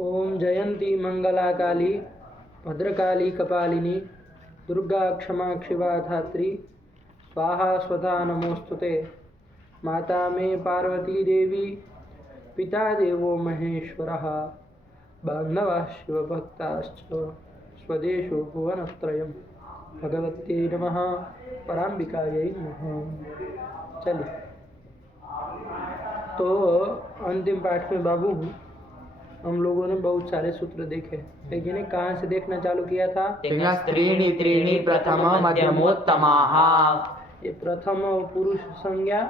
ओम जयंती मंगला काली भद्रकाली कपालिनी दुर्गा क्षमा शिवा धात्री स्वाहा स्वधा नमोस्तुते। माता मे पार्वती देवी पिता देवो महेश्वरः बान्धवः शिवभक्ताश्च स्वदेशो भुवनत्रयम्। भगवते नमः पराम्बिकायै नमः। चलिए, तो अंतिम पाठ में बाबू हम लोगों ने बहुत सारे सूत्र देखे, लेकिन कहाँ से देखना चालू किया था? त्रीणि त्रीणि प्रथम मध्यमोत्तमाः। ये प्रथम पुरुष संज्ञा,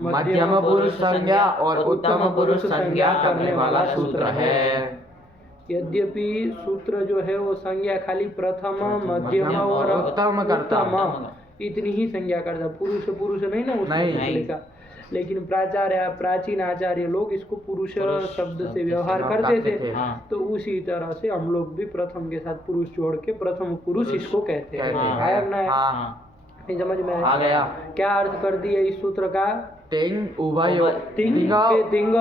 मध्यम पुरुष संज्ञा और उत्तम पुरुष संज्ञा करने वाला सूत्र है। यद्यपि सूत्र जो है वो संज्ञा खाली प्रथम मध्यम और उत्तम करता उत्तम इतनी ही संज्ञा करता, पुरुष पुरुष नहीं ना उसमें लिखा। लेकिन प्राचीन आचार्य लोग इसको पुरुष शब्द से व्यवहार करते थे, तो उसी तरह से हम लोग भी प्रथम के साथ पुरुष जोड़ के प्रथम पुरुष इसको कहते हैं। आया ना? नहीं समझ में आ गया? क्या अर्थ कर दिया इस सूत्र का? तिंग उभयो तिंग तिंग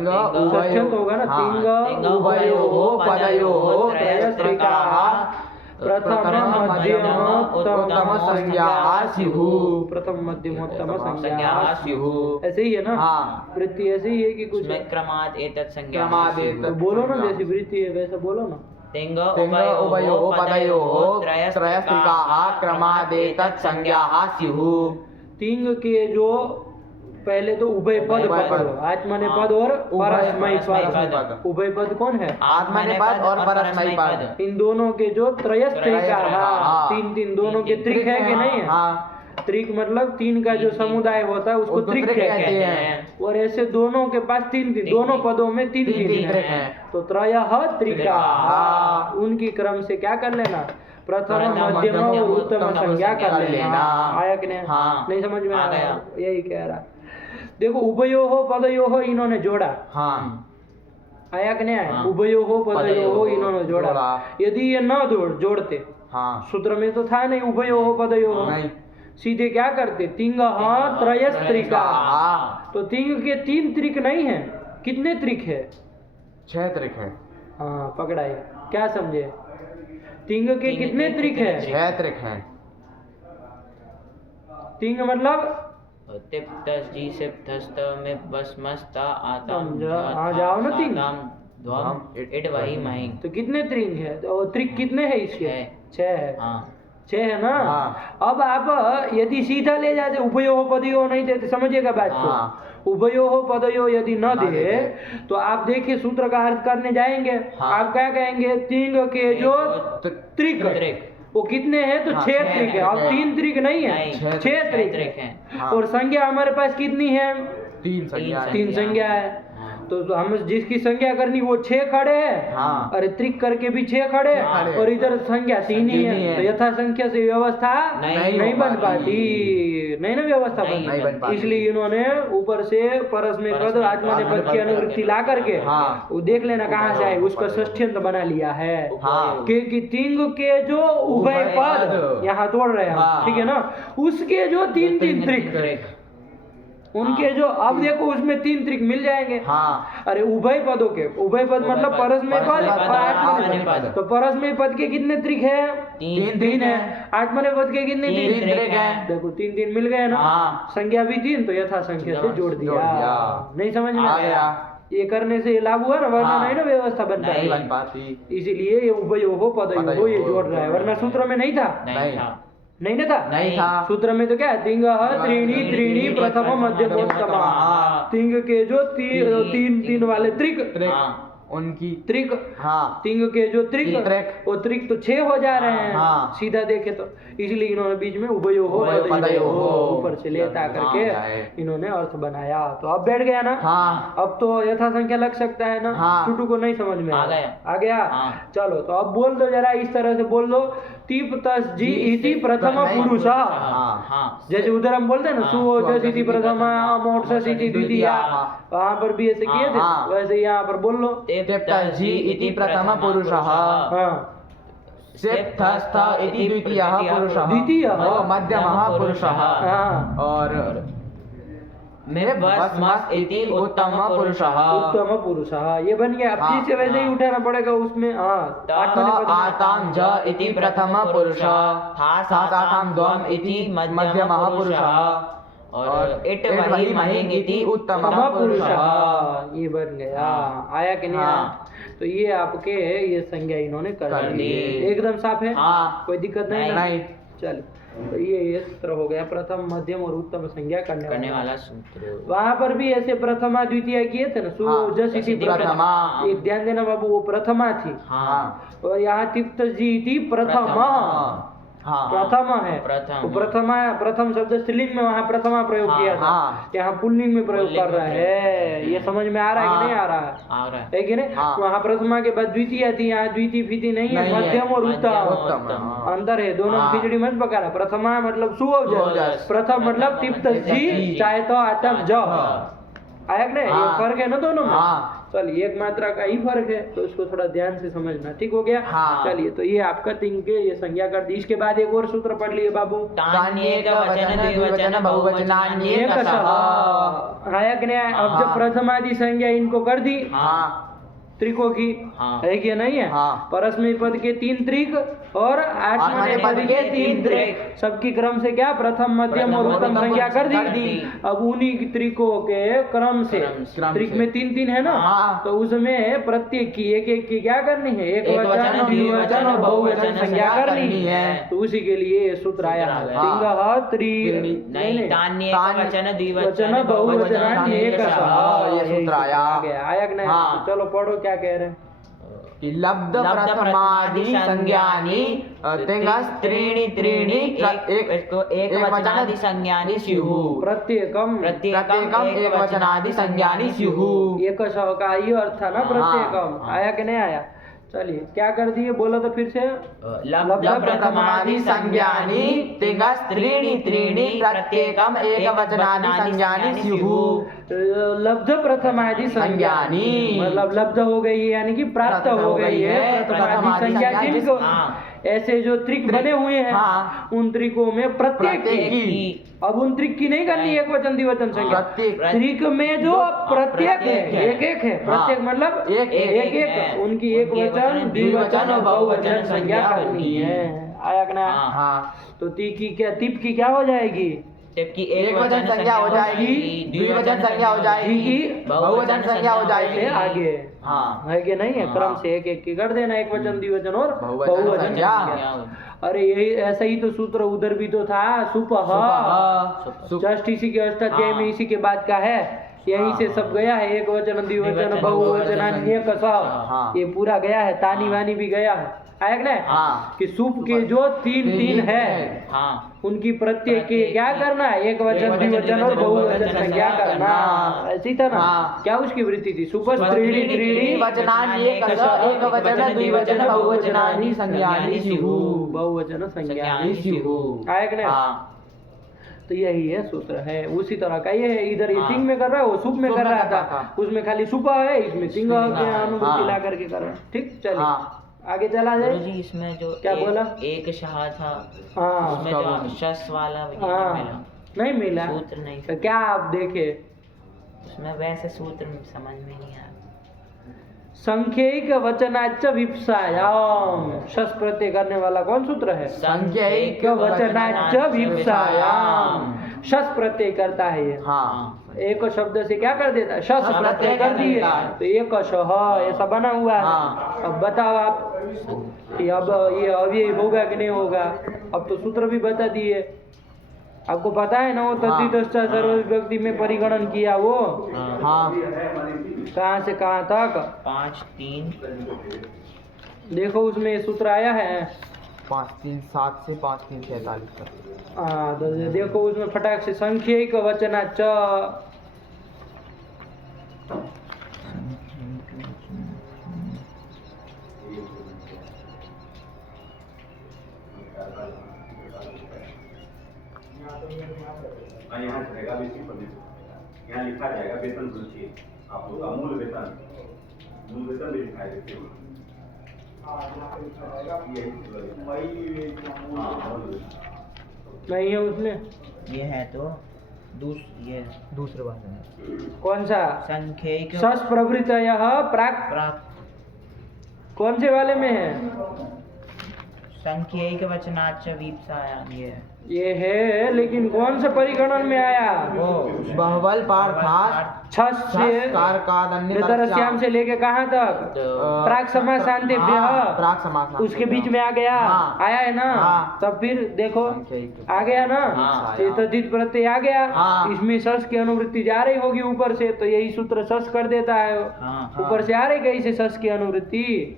उभयो होगा ना, तिंग उभयो पदयोः त्रयस्त्रिकाः प्रथम मध्यमोत्तम संज्ञाः स्युः। प्रथम मध्यमोत्तम संज्ञाः स्युः। ऐसे ही है ना? हाँ। वृत्ति ऐसे ही है कि कुछ क्रमात् एतत् संज्ञा। तो बोलो ना, जैसी वृत्ति है वैसा बोलो ना। तिंग उभयोः पदयोः त्रयस्त्रिकाः क्रमादेतत् संज्ञाः स्युः। तिंग के जो पहले तो उभय पद पकड़ो, आत्मनेपद और परस्मैपद। उभय पद कौन है? आत्मनेपद और परस्मैपद। इन दोनों के जो त्रयस्त्रिकाः, तीन तीन दोनों के त्रिक है कि नहीं है? त्रिक मतलब तीन का जो समुदाय होता है उसको त्रिक कहते हैं। और ऐसे दोनों के पास तीन तीन, दोनों पदों में तीन तीन है, तो त्रयः त्रिकाः। उनकी क्रम से क्या कर लेना? प्रथम मध्यम और उत्तम संज्ञा कर लेना। आया कि नहीं? नहीं समझ में आया? यही कह रहा। देखो, उभयोः पदयोः इन्होंने जोड़ा। आया कि नहीं आया? उभयोः पदयोः इन्होंने जोड़ा। यदि ये न जोड़ते, सूत्र में तो था नहीं उभयोः पदयोः, सीधे क्या करते? तिंग त्रयस्त्रिकाः। तो तिंग के तीन त्रिक नहीं है, कितने त्रिक है? 6 त्रिक है। हाँ, पकड़ाई। क्या समझे? तिंग के कितने त्रिक है? 6 त्रिक है। तिंग मतलब जाओ ना तिंग। तो कितने त्रिक है? तो त्रिक कितने है इसके? 6 है। 6 है ना? अब आप यदि सीधा ले जाते, उभयोः पदयोः नहीं देते, समझिएगा बात को। उभयोः पदयोः यदि न दे तो आप देखिए सूत्र का अर्थ करने जाएंगे, आप क्या कहेंगे? तिंग के जो त्रिक वो कितने हैं? तो 6 त्रिक है। अब 3 त्रिक नहीं है, 6 त्रिक है। और संज्ञा हमारे पास कितनी है? 3 संज्ञा है। तो हम जिसकी संज्ञा करनी वो 6 खड़े हैं। अरे त्रिक करके भी 6 खड़े, और इधर संज्ञा 3 ही है। तो यथा संख्या से व्यवस्था नहीं बन पाती, नहीं ना व्यवस्था बन पाती। इसलिए इन्होंने ऊपर से परस्मैपद आत्मनेपद की अनुवृत्ति ला करके वो देख लेना कहाँ से आए, उसका षष्ठ्यंत बना लिया है। कि तिंग के जो उभय पद यहाँ तोड़ रहे हैं, ठीक है ना, उसके जो 3 त्रिक उनके जो, अब देखो उसमें 3 त्रिक मिल जाएंगे। अरे उभय पदों के, उभय पद मतलब परस्मैपद और आत्मनेपद। तो परस्मैपद के कितने त्रिक है? 3 है। आत्मनेपद के कितने त्रिक है? देखो 3 मिल गए ना। संज्ञा भी 3, तो यथा संख्या से जोड़ दिया। नहीं समझ में आया? ये करने से लाभ हुआ ना, वरना नहीं ना व्यवस्था बन पाती। इसीलिए ये उभयोः पदयोः ये जोड़ रहा है, वरना सूत्र में नहीं था। नहीं था। सूत्र में तो क्या है? तिंग त्रीणि त्रीणि प्रथम मध्यमोत्तम। तिंग के जो 3 वाले त्रिक, उनकी त्रिक, तिंग के जो त्रिक वो त्रिक तो 6 हो जा रहे हैं सीधा देखे तो। इसलिए इन्होंने बीच में उभयोः पदयोः ऊपर से लेता करके इन्होंने अर्थ बनाया। तो अब बैठ गया ना? अब तो यथा संख्या लग सकता है ना? टूटू को नहीं समझ में आ गया? चलो, तो अब बोल दो जरा, इस तरह से बोल दो। तीप्तसि इति प्रथम पुरुषः। जैसे उधर हम बोलते हैं ना, सुओजस इति प्रथमा, अमोक्षस इति द्वितीया, वहाँ पर भी ऐसे किए थे, वैसे यहाँ पर बोल लो। तीप्तसि इति प्रथम पुरुषः, सिप्तस्थ इति द्वितीयः पुरुषः, मध्यमः पुरुषः, और में भस्मस् इति उत्तम पुरुषः। उत्तम पुरुषः ये बन गया। अब फिर से वैसे ही उठाना पड़ेगा उसमें। आताम ज इति प्रथम पुरुषः, साताम द्वम इति मध्यमः पुरुषः और इट वही महिंग इति उत्तम पुरुषः। ये बन गया। आया कि नहीं आया? तो ये आपके ये संज्ञा इन्होंने कर दी। एकदम साफ है, कोई दिक्कत नहीं। चल तो ये सूत्र हो गया, प्रथम मध्यम और उत्तम संज्ञा करने वाला सूत्र। वहां पर भी ऐसे प्रथमा द्वितीय किए थे ना, सुजस प्रथमा। एक ध्यान देना बाबू, वो प्रथमा थी। और यहाँ तिप्त जी थी प्रथमा। प्रथम है तो प्रथम शब्द स्त्रीलिंग में वहाँ प्रथमा प्रयोग किया था, यहाँ पुल्लिंग में प्रयोग कर रहा है। ये समझ में आ रहा है कि नहीं आ रहा है कि नहीं? वहाँ प्रथमा के बाद द्वितीय थी, यहाँ द्वितीय फीती नहीं है, मध्यम और उत्तम अंतर है। दोनों खिचड़ी मत पकाना। प्रथमा मतलब सुअवजस, प्रथम मतलब तिप्त जी चाहे तो आतम ज। आया कि नहीं? ये फर्क है ना दोनों में। चलिए एक मात्रा का ही फर्क है, तो इसको थोड़ा ध्यान से समझना। ठीक हो गया? चलिए तो ये आपका तीन के ये संज्ञा कर दी। इसके बाद एक और सूत्र पढ़ लिए बाबू। आया कि नहीं? अब जब प्रथमादि संज्ञा इनको कर दी त्रिकों की, है कि नहीं है? परस्मय पद के 3 त्रिक और आठवां पद के 3 त्रिक, सबकी क्रम से क्या प्रथम मध्यम और उत्तम संज्ञा कर दी। अब उन्हीं त्रिकों के क्रम से त्रिक में 3-3 है ना, तो उसमें प्रत्येक की एक की क्या करनी है? एक वचन, द्विवचन और बहुवचन संज्ञा करनी है। तो उसी के लिए सूत्र आया वचन बहुवचन एक सूत्र आया कि नहीं? चलो पढ़ो क्या कह रहे हैं। लब्ध प्रथमादि संज्ञानि त्रीणि त्रीणि एक वचनादि संज्ञानि स्युः। प्रत्येकम एक वचनादि संज्ञानि स्युः। एकशः का ये अर्थ था ना प्रत्येकम। आया कि नहीं आया? चलिए क्या कर दिए, बोलो तो फिर से। लब्ध प्रथमादि संज्ञानि त्रीणि त्रीणि प्रत्येकम एक वचनादि संज्ञानि स्युः। लब्ध प्रथमादि संज्ञानि मतलब लब्ध हो गई है, यानी कि प्राप्त हो गई है प्रथमादि संज्ञा जिनको ऐसे जो त्रिक बने हुए हैं उन त्रिकों में प्रत्येक की। अब उन त्रिक की नहीं करनी एक वचन द्विवचन संज्ञा। त्रिक में जो प्रत्येक है एक है, प्रत्येक मतलब एक उनकी एक वचन द्विवचन और बहुवचन संज्ञा करनी है। आया कि ना? तो तिप की क्या हो जाएगी? टिप की एक वचन संज्ञा हो जाएगी, द्विवचन संज्ञा हो जाएगी, बहुवचन संज्ञा हो जाएगी। आगे है कि नहीं है? क्रम से एक एक की कर देना, एक वचन द्विवचन और बहुवचन संज्ञा। अरे यही ऐसा ही तो सूत्र उधर भी तो था, सुपह। जस्ट इसी के अष्टाध्याय में इसी के बाद का है, यहीं से सब गया है। एक वचन द्विवचन बहुवचन ये पूरा गया है, तानी वानी भी गया है। आया कि नहीं? कि सुप के जो 3 है उनकी प्रत्येक के क्या करना है? एक वचन द्विवचन और बहुवचन संज्ञा करना। ऐसी था ना? क्या उसकी वृत्ति थी? सुपस त्रीणि त्रीणि वचनानि एक वचन द्विवचन बहुवचनानि संज्ञानि स्युः। बहुवचन संज्ञानि स्युः। आया कि नहीं? तो यही है सूत्र है, उसी तरह का ये है। इधर ये तिंग में कर रहा है, वो सुप में कर रहा था, उसमें खाली सुपा है, इसमें तिंग के अनुभूति ला करके कर रहा है। ठीक, चलिए आगे चला जाए। जी इसमें जो क्या बोला? एक शाह था, उसमें जो शस वाला मिला नहीं मिला सूत्र नहीं। तो क्या आप देखे उसमें वैसे सूत्र समझ में नहीं आया। संख्यिक वचनाच विप्सायाम, शस प्रत्यय करने वाला कौन सूत्र है? संख्यिक वचनाच विप्सायाम, शस प्रत्यय करता है ये। एक शब्द से क्या कर देता है? शस प्रत्यय कर दिए तो एक शह ऐसा बना हुआ है। अब बताओ आप कि अब ये अव्यय होगा कि नहीं होगा? अब तो सूत्र भी बता दिए, आपको पता है ना? वो तद्धितश्च सर्वविभक्ति में परिगणन किया वो कहाँ से कहाँ तक? 5-3 देखो उसमें सूत्र आया है 5-3-7 से 5-3-46 तक। तो देखो उसमें फटाक से संख्यिक वचनाच यहाँ रहेगा बेसिक परमिशन, यहाँ लिखा जाएगा वेतन रुचि, आप लोग का मूल वेतन भी लिखा है। नहीं है उसमें, ये है तो ये दूसरे वाले में कौन सा? संख्यक सस प्रवृत्तयः प्राक प्राक कौन से वाले में है? संख्यक वचनाच वीप्सायाम ये है, लेकिन कौन से परिगणन में आया? वो बहुबल पार्थात छस से नेतरस्याम से लेके कहाँ तक? प्राक समासान्तेभ्यः प्राक समास उसके बीच में आ गया। हाँ। आया है ना? हाँ। तब फिर देखो आ गया ना? हाँ। ये तद्धित प्रत्यय आ गया। हाँ। इसमें सस की अनुवृत्ति जा रही होगी ऊपर से, तो यही सूत्र सस कर देता है। हाँ। ऊपर से आ रही कैसे सस की अनुवृत्ति?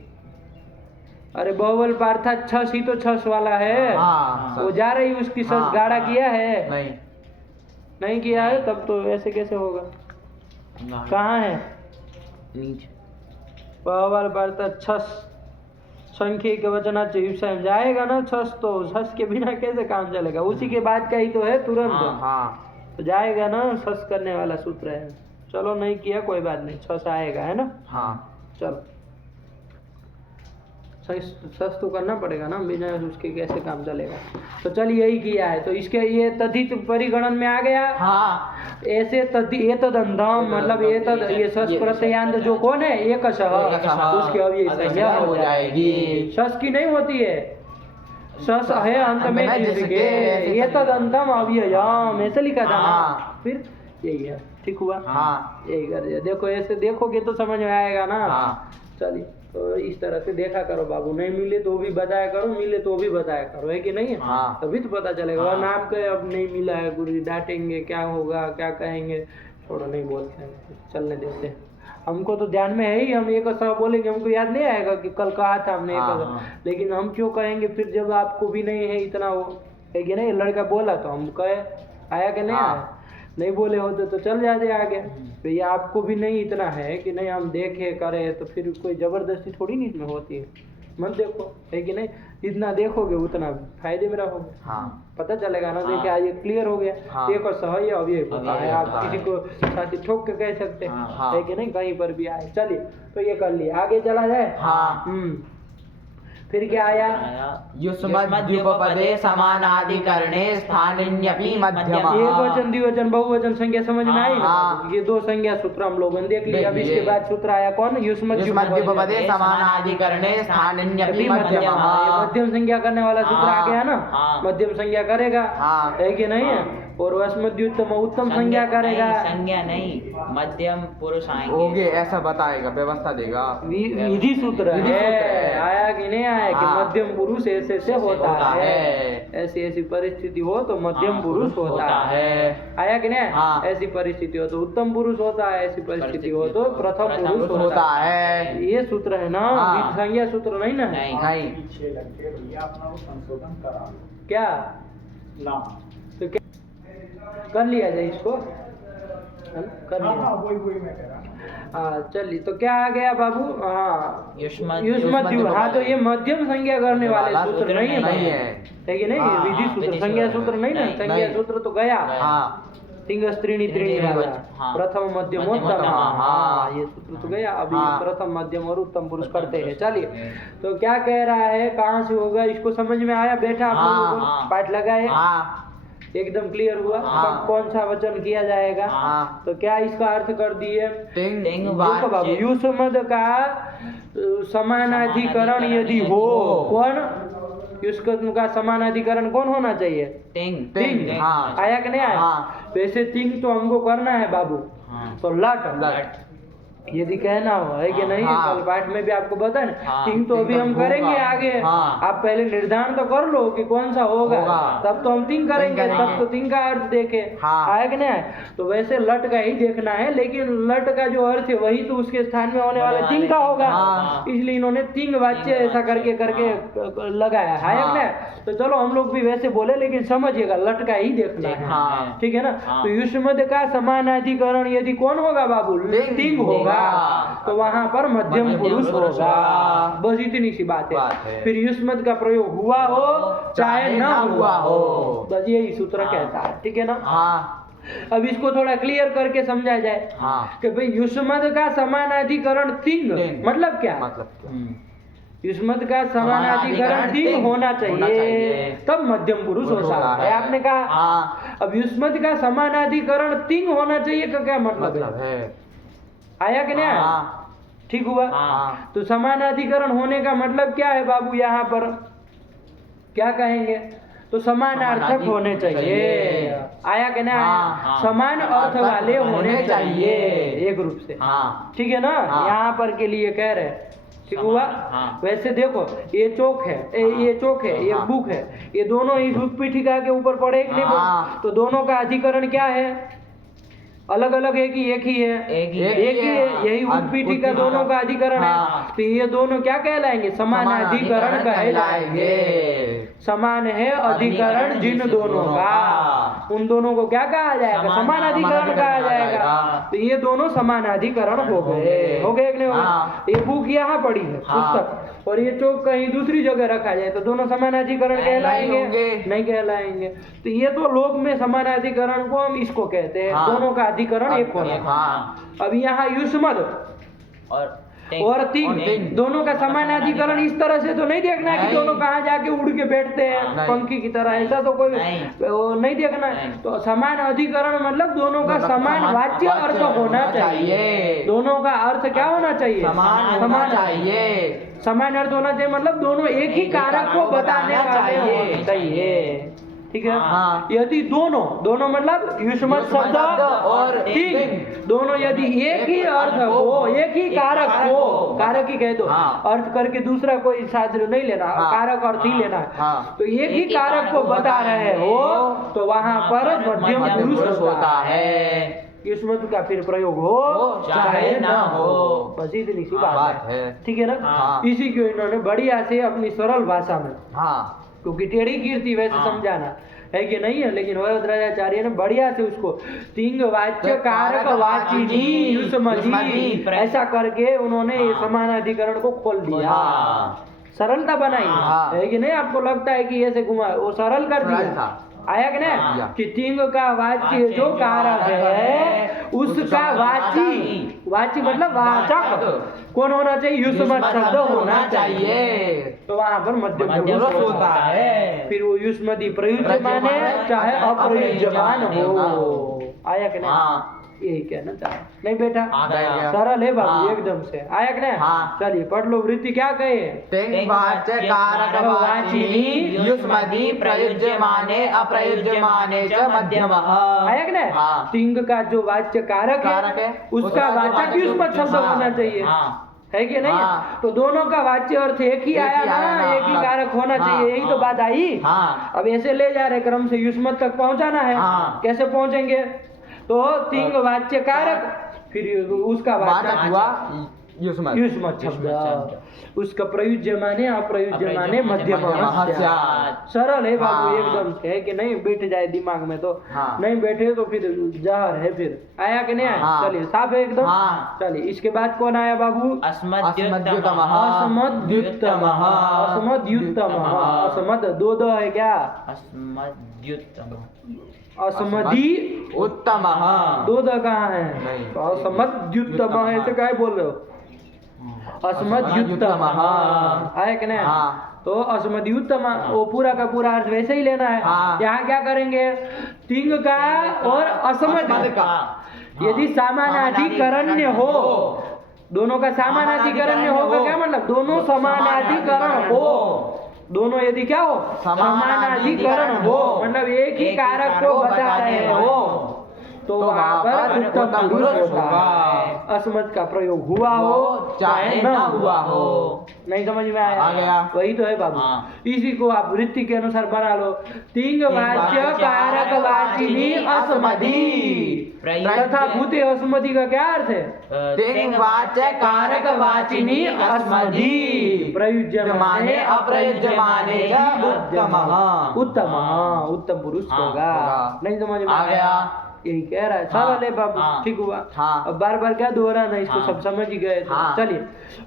अरे बहुबल पार्थात छस ही तो छस वाला है। हाँ। वो जा रही उसकी सस हाँ। गाढ़ा किया है? नहीं किया है, तब तो ऐसे कैसे होगा? कहाँ है? नीचे बहुबल पार्थात छस संख्या के वचनाच वीप्सायाम जाएगा ना छस, तो छस के बिना कैसे काम चलेगा? उसी के बाद का ही तो है तुरंत। हाँ तो जाएगा ना, छस करने वाला सूत्र है। चलो नहीं किया कोई बात नहीं, छस आएगा है ना? हाँ चलो सस तो करना पड़ेगा ना, बिना उसके कैसे काम चलेगा? तो चलिए यही किया है। तो इसके ये तद्धित परिगणन में आ गया। हाँ ऐसे ये तदंधम मतलब ये सस प्रत्ययांत जो कौन है? एकशः, उसकी अब ये संज्ञा हो जाएगी। सस की नहीं होती है, सस है अंत में जिसके ये तदंतम अव्ययम ऐसे लिखा था ना। फिर यही है, ठीक हुआ? हाँ यही कर दिया। देखो ऐसे देखोगे तो समझ में आएगा ना। हाँ। चलिए तो इस तरह से देखा करो बाबू, नहीं मिले तो भी बताया करो, मिले तो भी बताया करो, है कि नहीं? हाँ। तभी तो पता चलेगा। वरना आपके अब नहीं मिला है, गुरु जी डांटेंगे, क्या होगा, क्या कहेंगे? छोड़ो, नहीं बोलते हैं, चलने देते हैं। हमको तो ध्यान में है ही, हम एक सब बोलेंगे, हमको याद नहीं आएगा कि कल कहा था हमने एक। लेकिन हम क्यों कहेंगे फिर जब आपको भी नहीं है इतना वो, है कि नहीं? लड़का बोला तो हम कहे, आया कि नहीं आया? नहीं बोले होते तो चल जाते आगे। तो ये आपको भी नहीं इतना है कि नहीं हम देखे करे, तो फिर कोई जबरदस्ती थोड़ी नहीं इसमें होती है। मत देखो, है कि नहीं? जितना देखोगे उतना फायदे में रहोगे। हाँ। पता चलेगा ना। देखिए आज ये क्लियर हो गया। हाँ। एक और सही अवयव होता है, आप होता किसी को साथी ठोक के कह सकते हैं, हाँ। है कि नहीं? कहीं पर भी आए। चलिए तो ये कर लिया, आगे चला जाए। हाँ। फिर क्या आया? युष्मद्युपपदे समानाधिकरणे स्थानिन्यपि मध्यमः। एक वचन द्विवचन बहुवचन संज्ञा समझ में आई? हाँ। ये दो संज्ञा सूत्र हम लोगों ने देख लिया। अब इसके बाद सूत्र आया कौन? युष्मद्युपपदे समानाधिकरणे स्थानिन्यपि मध्यमः। ये मध्यम संज्ञा करने वाला सूत्र आ गया ना। मध्यम संज्ञा करेगा, है कि नहीं? और वस्मद्युत्तम उत्तम संज्ञा करेगा। संज्ञा नहीं, मध्यम पुरुष आएंगे, ऐसा बताएगा, व्यवस्था देगा। विधि सूत्र है। आया कि नहीं आया कि मध्यम पुरुष ऐसे से होता है, ऐसी ऐसी परिस्थिति हो तो मध्यम पुरुष होता है। आया कि नहीं? ऐसी परिस्थिति हो तो उत्तम पुरुष होता है, ऐसी परिस्थिति हो तो प्रथम पुरुष होता है। ये सूत्र है ना, संज्ञा सूत्र नहीं ना? नहीं। क्या तो क्या कर लिया जाए इसको? कर लिया। हाँ चलिए तो क्या आ गया बाबू? हाँ युष्मद्यु। हाँ तो ये मध्यम संज्ञा करने वाले सूत्र नहीं है कि नहीं? विधि सूत्र, संज्ञा सूत्र नहीं ना। संज्ञा सूत्र तो गया तिंगस त्रीणि त्रीणि वाला, प्रथम मध्यम उत्तम। हाँ ये सूत्र तो गया। अभी प्रथम मध्यम और उत्तम पुरुष करते हैं। चलिए तो क्या कह रहा है, कहाँ से होगा? इसको समझ में आया? बैठा आप लोगों को पाठ लगाए, एकदम क्लियर हुआ? कौन सा वचन किया जाएगा? तो क्या इसका अर्थ कर दिए? देखो बाबू, युष्मद् का समानाधिकरण यदि हो, कौन? युष्मद् का समानाधिकरण कौन होना चाहिए? तिंग। आया कि नहीं आया? वैसे तिंग तो हमको करना है बाबू, तो लट यदि कहना हो, है कि नहीं? कल पाठ में भी आपको बताया ना, तिंग तो अभी हम करेंगे आगे। आप पहले निर्धारण तो कर लो कि कौन सा होगा, तब तो हम तिंग करेंगे, तब तो तिंग का अर्थ देखे। आया कि नहीं? तो वैसे लट का ही देखना है, लेकिन लट का जो अर्थ है वही तो उसके स्थान में होने वाला तिंग का होगा। इसलिए इन्होंने तिंग वाच्य ऐसा करके लगाया है ना। तो चलो हम लोग भी वैसे बोले, लेकिन समझिएगा लट का ही देखना है, ठीक है ना? तो युष्मद् का समानाधिकरण यदि कौन होगा बाबू? तिंग होगा, तो वहां पर मध्यम पुरुष होगा। बस इतनी सी बात है। फिर युष्मद् का प्रयोग हुआ हो चाहे न हुआ हो, बस यही सूत्र कहता है, ठीक है ना? अब इसको थोड़ा क्लियर करके समझा जाए कि भाई युष्मद् का समानाधिकरण तिंग मतलब क्या? युष्मत का समानाधिकरण तिंग होना चाहिए, तब मध्यम पुरुष होता है। आपने कहा हाँ। अब युष्मत का समानाधिकरण तिंग होना चाहिए का क्या मतलब है? आया कि नहीं आया? हाँ। ठीक हुआ। हाँ। तो समानाधिकरण होने का मतलब क्या है बाबू? यहाँ पर क्या कहेंगे? तो समानार्थक होने चाहिए। आया कि नहीं आया? हाँ। समान अर्थ वाले होने चाहिए एक रूप से। हाँ। ठीक है ना? हाँ। यहाँ पर के लिए कह रहे हैं। ठीक हुआ। हाँ। वैसे देखो ये चौक है, ये चौक है, ये हाँ। बुक है, ये दोनों ही उत्पीठिका के ऊपर पड़े कि नहीं पड़े? हाँ। तो दोनों का अधिकरण क्या है? अलग अलग है कि एक ही है? एक ही है। यही हाँ। उत्पीठिका दोनों का अधिकरण है। हाँ। तो ये दोनों क्या कहलाएंगे? समानाधिकरण कहलाएंगे। समान है अधिकरण जिन दोनों का, उन दोनों को क्या कहा जाएगा? समानाधिकरण कहा जाएगा। तो ये दोनों समानाधिकरण हो गए। हो गए कि नहीं हो गए? हाँ। ये बुक यहाँ पड़ी है, पुस्तक, और ये चौक कहीं दूसरी जगह रखा जाए तो दोनों समानाधिकरण कहलाएंगे? नहीं कहलाएंगे। तो ये तो लोक में समानाधिकरण को हम इसको कहते हैं। हाँ। दोनों का अधिकरण एक होना। हाँ। अब यहाँ युष्मद और तिंग दोनों का समानाधिकरण इस तरह से तो नहीं देखना है कि दोनों कहाँ जाके उड़ के बैठते हैं पंखी की तरह, ऐसा तो कोई वो नहीं देखना है। तो समान अधिकरण मतलब दोनों का समान वाच्य अर्थ होना चाहिए। दोनों का अर्थ क्या होना चाहिए? समान चाहिए। समान अर्थ होना चाहिए मतलब दोनों एक ही कारक को बताने वाले होने चाहिए। ठीक है। हाँ। यदि दोनों मतलब युष्मत शब्द और तिंग दोनों यदि एक ही अर्थ हो, एक ही कारक हो, कारक ही कह दो, हाँ। अर्थ करके दूसरा कोई शास्त्र नहीं लेना, हाँ। कारक अर्थ ही लेना है। हाँ। तो एक ही कारक को बता रहे हो तो वहां पर मध्यम पुरुष होता है। युष्मत का फिर प्रयोग हो चाहे ना हो, बस इतनी सी बात है। ठीक है ना? हाँ। इसी को इन्होंने बढ़िया से अपनी सरल भाषा में, हाँ। क्योंकि टेढ़ी कीर्ति वैसे समझाना है कि नहीं है, लेकिन वरदराजाचार्य ने बढ़िया से उसको तिंग वाच्य कारक वाचिनी युष्मदी ऐसा करके उन्होंने ये समानाधिकरण को खोल दिया। सरलता बनाई है कि नहीं? आपको लगता है कि ऐसे घुमा, वो सरल कर दिया। आया कि नहीं? कि तिंग का वाच्य जो कारक है उसका वाची मतलब वाचक कौन होना चाहिए? युष्मत शब्द होना चाहिए। तो वहां पर मध्यम पुरुष होता है। फिर वो युष्मदी प्रयुज्यमान है चाहे अप्रयुज्यमान हो। आया कि नहीं? यही कहना चाहे नहीं बेटा? सरल है बाबू एकदम से। आया कि नहीं? चलिए पढ़ लो। वृत्ति क्या कहे? तिंग वाच्य कारक वाचिनी युष्मदी प्रयुज्यमाने अप्रयुज्यमाने च मध्यमः। आया कि नहीं? तिंग का जो वाच्य कारक है उसका वाचक युष्मत शब्द होना चाहिए। है कि नहीं? तो दोनों का वाच्य अर्थ एक ही आया ना, एक ही कारक होना चाहिए, यही तो बात आई। अब ऐसे ले जा रहे क्रम से युष्मत तक पहुंचाना है। कैसे पहुंचेंगे? तो तिंग वाच्य कारक फिर उसका वाचक हुआ युष्मत शब्द, उसका प्रयुज्यमाने अप्रयुज्यमाने मध्यम। सरल है बाबू एकदम से। है कि नहीं? बैठ जाए दिमाग में तो नहीं बैठे तो फिर जहर है। फिर आया कि नहीं आया? चलिए साफ है एकदम। चलिए इसके बाद कौन आया बाबू? अस्मद्युत्तमः। असमद दो है क्या? असमदी उत्तमः। दो कहाँ है? तो असमद्युत्तमः ऐसे क्या बोल रहे हो? असमद्युत्तमः है कि नहीं? तो असमद्युत्तम वो पूरा का पूरा अर्थ वैसे ही लेना है। यहाँ क्या करेंगे? तिंग का और असमद का यदि समानाधिकरण्य हो, दोनों का समानाधिकरण्य होगा क्या मतलब? दोनों समानाधिकरण हो, दोनों यदि क्या हो? समानाधिकरण हो मतलब एक ही कारक को बता रहे हो तो वहाँ पर उत्तम पुरुष होगा। असमत का प्रयोग हुआ हो चाहे न हुआ हो। नहीं समझ में आया? वही तो है बाबू। इसी को आप वृत्ति के अनुसार बना लो। तिंग वाच्य कारक वाचिनी असमदी तथा भूते असमदी का क्या अर्थ है? तिंग वाच्य कारक वाचिनी असमदी प्रयुज्यमाने अप्रयुज्यमाने च मध्यमः। उत्तम पुरुष होगा। नहीं समझ में आ गया? यही कह रहा है। सरल है बाबू। ठीक हुआ। अब बार बार क्या दोहराना, इसको सब समझ ही गए थे। चलिए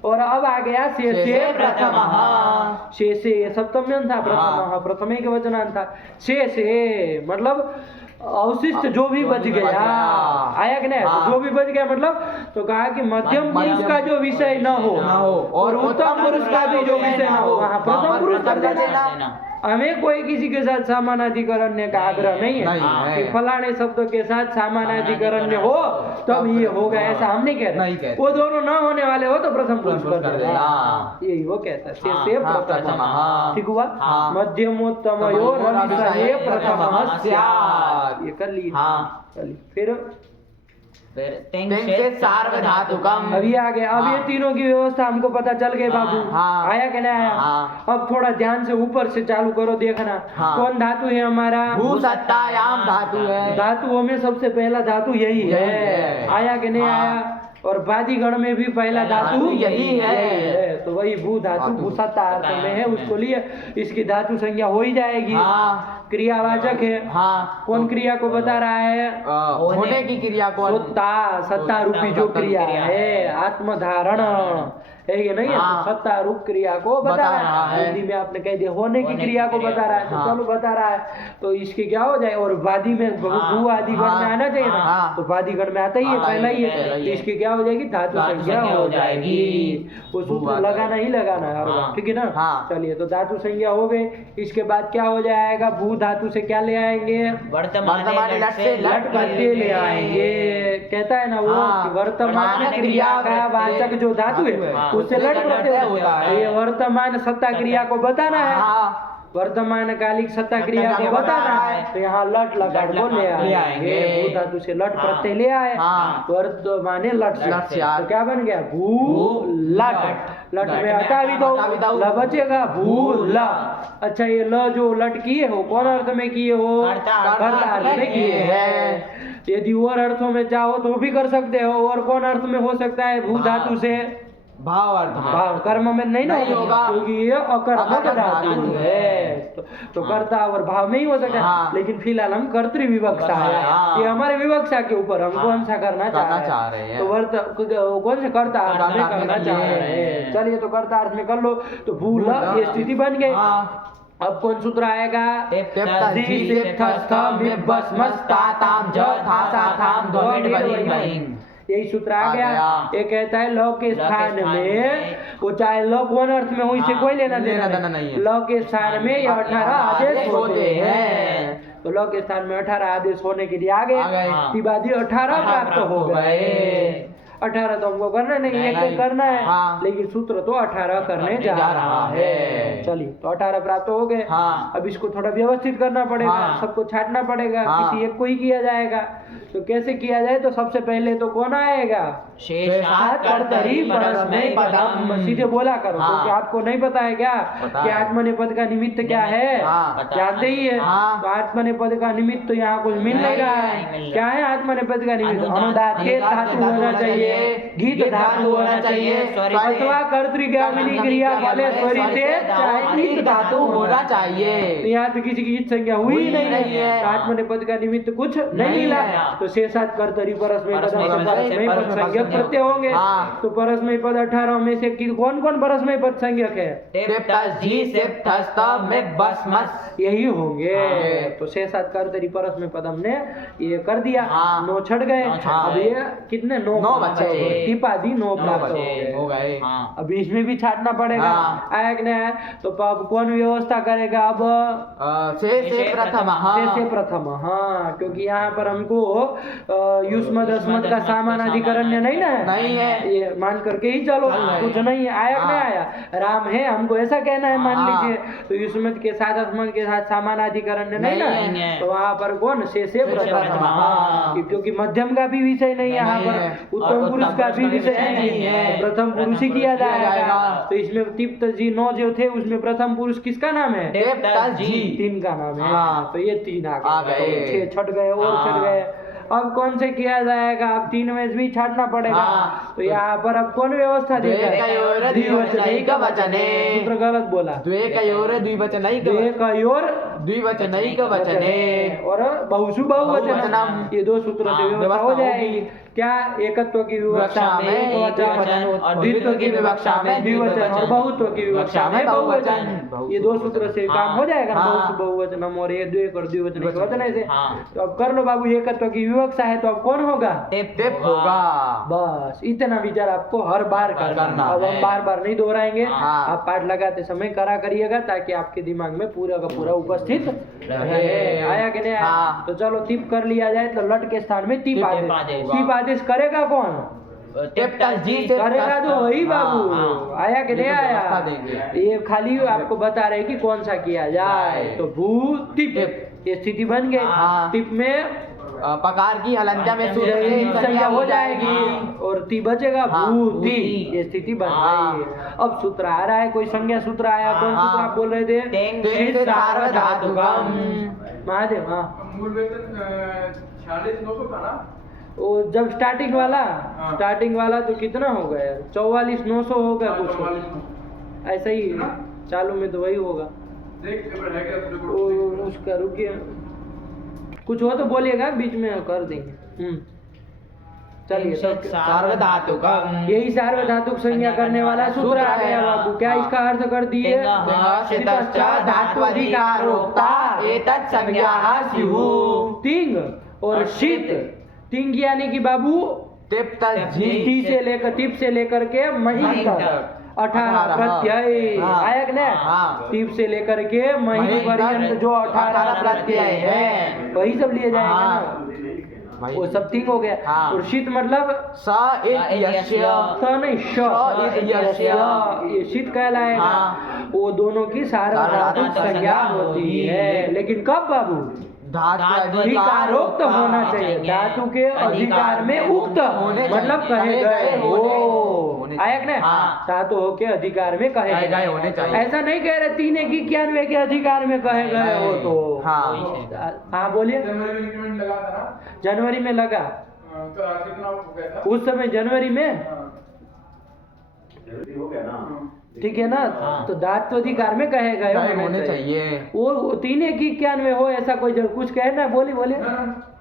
और अब आ गया शेषे प्रथमः। शेषे सप्तम्यंत था, प्रथम प्रथम के वचनांत था। शेषे मतलब अवशिष्ट जो भी बच गया, आया कि नहीं? तो जो भी बच गया मतलब, तो कहा कि मध्यम पुरुष का जो विषय न हो और उत्तम पुरुष का भी जो विषय न हो, वहाँ प्रथम पुरुष कर देना। हमें कोई किसी के साथ सामानाधिकरण का आग्रह नहीं है कि फलाने शब्दों के साथ सामानाधिकरण हो तब ये होगा, ऐसा हम नहीं कह रहे। वो दोनों न होने वाले हो तो प्रथम पुरुष कर देना, यही वो कहता है। से प्रथम, ठीक हुआ। मध्यमोत्तमयोर विषये प्रथमः स्यात्, ये कर ली। चलिए फिर तिंग से सार्वधातुकम। अभी आ गया। अब ये तीनों की व्यवस्था हमको पता चल गई बाबू। आया कि नहीं आया? अब थोड़ा ध्यान से ऊपर से चालू करो देखना। कौन धातु है हमारा? भूसत्तायाम धातु है। धातुओं में सबसे पहला धातु यही है। आया कि नहीं आया? और वादी गण में भी पहला धातु यही है। तो वही भू धातु भूसत्ता अर्थ में है, उसको लिए इसकी धातु संज्ञा हो ही जाएगी। क्रियावाचक है। कौन क्रिया को बता रहा है? होने की क्रिया को। सत्ता रूपी जो क्रिया है, आत्मधारण है ये नहीं है, तो सत्ता रूप क्रिया को बता रहा है। हिंदी में आपने कह दिया होने की क्रिया को बता रहा है, तो चलो बता रहा है, तो इसकी क्या हो जाए? और वादी में भू आदि गण में आना चाहिए ना, तो वादी गण में आता ही है, पहला ही है, तो इसकी क्या हो जाएगी? धातु संज्ञा हो जाएगी। वो सूत्र लगाना ही लगाना है, ठीक है ना? चलिए, तो धातु संज्ञा हो गई। इसके बाद क्या हो जाएगा? भू धातु से क्या ले आएंगे? वर्तमान लट प्रत्यय ले आएंगे। कहता है ना वो वर्तमान क्रिया का वाचक जो धातु है उससे लट प्रत्यय होता है। ये वर्तमान सत्ता क्रिया को बताना है, वर्तमान कालिक सत्ता क्रिया को बताना है, तो यहाँ लट लकार को ले आएंगे। भू धातु से लट प्रत्यय ले आए, वर्तमान लट से, तो क्या बन गया? भू लट। लट में हटा भी दो, ल बचेगा भू ल। अच्छा, ये ल जो लट किए हो कौन अर्थ में किए हो? कर्ता अर्थ में किए हैं। यदि और अर्थों में चाहो तो भी कर सकते हो। और कौन अर्थ में हो सकता है? भू धातु से भाव अर्थ। भाव कर्म में नहीं होगा, क्योंकि ये अकर्मक धातु है, तो कर्ता और भाव में ही हो सकता है। लेकिन फिलहाल हम कर्तृविवक्षा है, ये हमारे विवक्षा के ऊपर हम कौन सा करना चाह रहे हैं, तो कौन से कर्ता अर्थ में करना चाह रहे हैं। चलिए, तो कर्ता अर्थ में कर लो, तो भू ल ये स्थिति बन गई। अब कौन सूत्र आएगा? यही सूत्र आ गया। ये कहता है ल के स्थान में, वो चाहे ल कौन अर्थ में हो इसे कोई लेना देना नहीं। ल के स्थान में ये 18 आदेश होते हैं, तो ल के स्थान में 18 आदेश होने के लिए आ गए। तिबादी 18 प्राप्त हो गए। 18 तो हमको करना नहीं, एक करना है, लेकिन सूत्र तो 18 करने जा रहा है। चलिए, तो 18 प्राप्त हो गए। अब इसको थोड़ा व्यवस्थित करना पड़ेगा, सबको छाटना पड़ेगा, किसी एक को ही किया जाएगा। तो कैसे किया जाए? तो सबसे पहले तो कौन आएगा? शेषात् कर्तरि परस्मै पदम्। सीधे बोला करो, क्योंकि आपको नहीं पता है क्या कि आत्मनेपद का निमित्त क्या है? जानते ही है। तो आत्मनेपद का निमित्त तो यहाँ कुछ मिल नहीं रहा है। क्या है आत्मनेपद का निमित्त? अनुदात धातु होना चाहिए, गीत धातु होना चाहिए, अथवा कर्तृगामिनी क्रिया वाले स्वरिते गीत धातु होना चाहिए। तो यहाँ पे किसी की गीत संज्ञा हुई ही नहीं है, आत्मनेपद का निमित्त कुछ नहीं मिला। तो शेषात् कर्तरि परस्मै पद संज्ञक प्रत्यय होंगे। तो परस्मै पद 18 में से कौन कौन परस्मै पद संज्ञक है? यही होंगे। तो शेषात् कर्तरि परस्मै पद हमने ये कर दिया, 9 छट गए। अब ये कितने? 9 बचे। टिपादी 9 प्राप्त हो गए। अब इसमें भी छाटना पड़ेगा, आया कि नहीं? तो अब कौन व्यवस्था करेगा? अब से प्रथम। हाँ, क्योंकि यहाँ पर हमको युष्मद अस्मद का सामानाधिकरण्य नहीं ना है, नहीं है, ये मान करके ही चलो, कुछ नहीं है। आया नहीं आया? राम है, हमको ऐसा कहना है, मान लीजिए, तो युष्मद के साथ अस्मद के साथ सामानाधिकरण्य नहीं ना, तो वहाँ पर कौन? से प्रथम, क्योंकि मध्यम का भी विषय नहीं है यहाँ पर, उत्तम पुरुष का भी विषय नहीं है, प्रथम पुरुष ही किया जाएगा। तो इसमें तिप्त जी 9 जो थे उसमें प्रथम पुरुष किसका नाम है? 3 का नाम है। तो ये 3 आ गए, 6 छट गए और छट गए। अब कौन से किया जाएगा? अब 3 में भी छाटना पड़ेगा। तो यहाँ पर अब कौन व्यवस्था देगा? सूत्र गलत बोला, द्विवचनैक द्विवचनैक वचने और बहुषु बहुवचनम, बहुवचनम। ये दो सूत्रों से व्यवस्था हो जाएगी। क्या एकत्व की विवक्षा में एकवचन और द्वित्व की विवक्षा में द्विवचन और बहुत्व की विवक्षा में बहुवचन, ये दो सूत्रों से काम हो जाएगा ना। बहुषु बहुवचनम और ये द्विक और द्विवचन एक वचन ऐसे। तो अब कर लो बाबू, एकत्व की विवक्षा है तो अब कौन होगा? टेप होगा। बस इतना विचार आपको हर बार करना। अब हम बार बार नहीं दोहराएंगे, आप पाठ लगाते समय करा करिएगा ताकि आपके दिमाग में पूरा का पूरा उपस्थित रहे। आया कि नहीं आया? तो चलो तिप कर लिया जाए तो लट के स्थान में तिप आदेश। तिप आदेश करेगा कौन? करेगा तो वही बाबू। आया कि नहीं आया? ये खाली आपको बता रहे कि कौन सा किया जाए। तो भू तिप ये स्थिति बन गई। तिप में पकार की हलंत्या में संज्ञा हो जाएगी और ती बचेगा भू ती, ये स्थिति बन गई। अब सूत्र आ रहा है, कोई संज्ञा सूत्र आया। कौन सूत्र आप बोल रहे थे? सार्वधातुकम। महादेव हाँ, मूल वेतन 46,900 था ना? वो जब स्टार्टिंग वाला तो कितना हो गया? 44,900 होगा कुछ ऐसा ही। चालू में तो वही होगा। उसका रुकिए, कुछ हो तो बोलिएगा, बीच में कर देंगे। चलिए, सार्वधातुकम, यही सार्वधातुक संज्ञा करने वाला सूत्र आ गया बाबू। क्या इसका अर्थ कर दिए? धात्वधिकारोक्ता एतत् संज्ञाः स्युः। तिंग और शीत, तिंग यानी कि बाबू टिप से लेकर के मही तक 18 प्रत्यय। आया कि नहीं? टिप से लेकर के मही पर्यंत जो 18 प्रत्यय है वही सब लिए जाएगा ना, वो सब ठीक हो गया। और शीत मतलब ये शीत कहलाएगा। वो दोनों की सार्वधातुक संज्ञा होती है। लेकिन कब बाबू? अधिकारोक्त होना चाहिए। धातु के अधिकार में उक्त मतलब कहे गए हो। आया कि नहीं? धातु हो के अधिकार में कहे गए होने चाहिए। ऐसा नहीं कह रहे 391 के अधिकार में कहे गए हो तो। हाँ बोलिए। जनवरी में लगा उस समय, जनवरी में हो गया ना, ठीक है ना? तो धातु अधिकार में कहे गए होने चाहिए। वो 391 हो ऐसा कोई कुछ कहना है? बोलिए।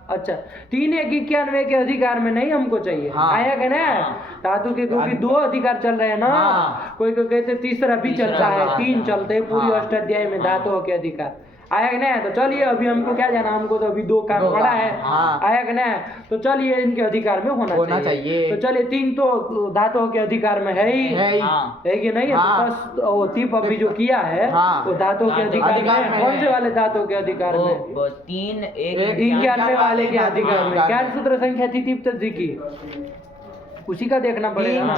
अच्छा, 391 के अधिकार में नहीं हमको चाहिए। आया कि ना? धातु के क्योंकि 2 अधिकार चल रहे हैं ना। कोई कहते तीसरा भी चलता है, 3 चलते हैं पूरी अष्टाध्यायी में धातुओं के अधिकार। आया कि नहीं? तो चलिए अभी हमको क्या जाना, हमको तो अभी 2 काम पड़ा है। आया कि नहीं? तो चलिए इनके अधिकार में होना चाहिए। तो चलिए 3 तो धातुओं के अधिकार में है ही, है कि नहीं? बस वो तिप अभी जो किया है वो धातुओं के अधिकार में। कौन से वाले धातुओं के अधिकार में? 91 वाले के अधिकार में। क्या सूत्र संख्या थी तिप तक की? उसी का देखना पड़ेगा। 3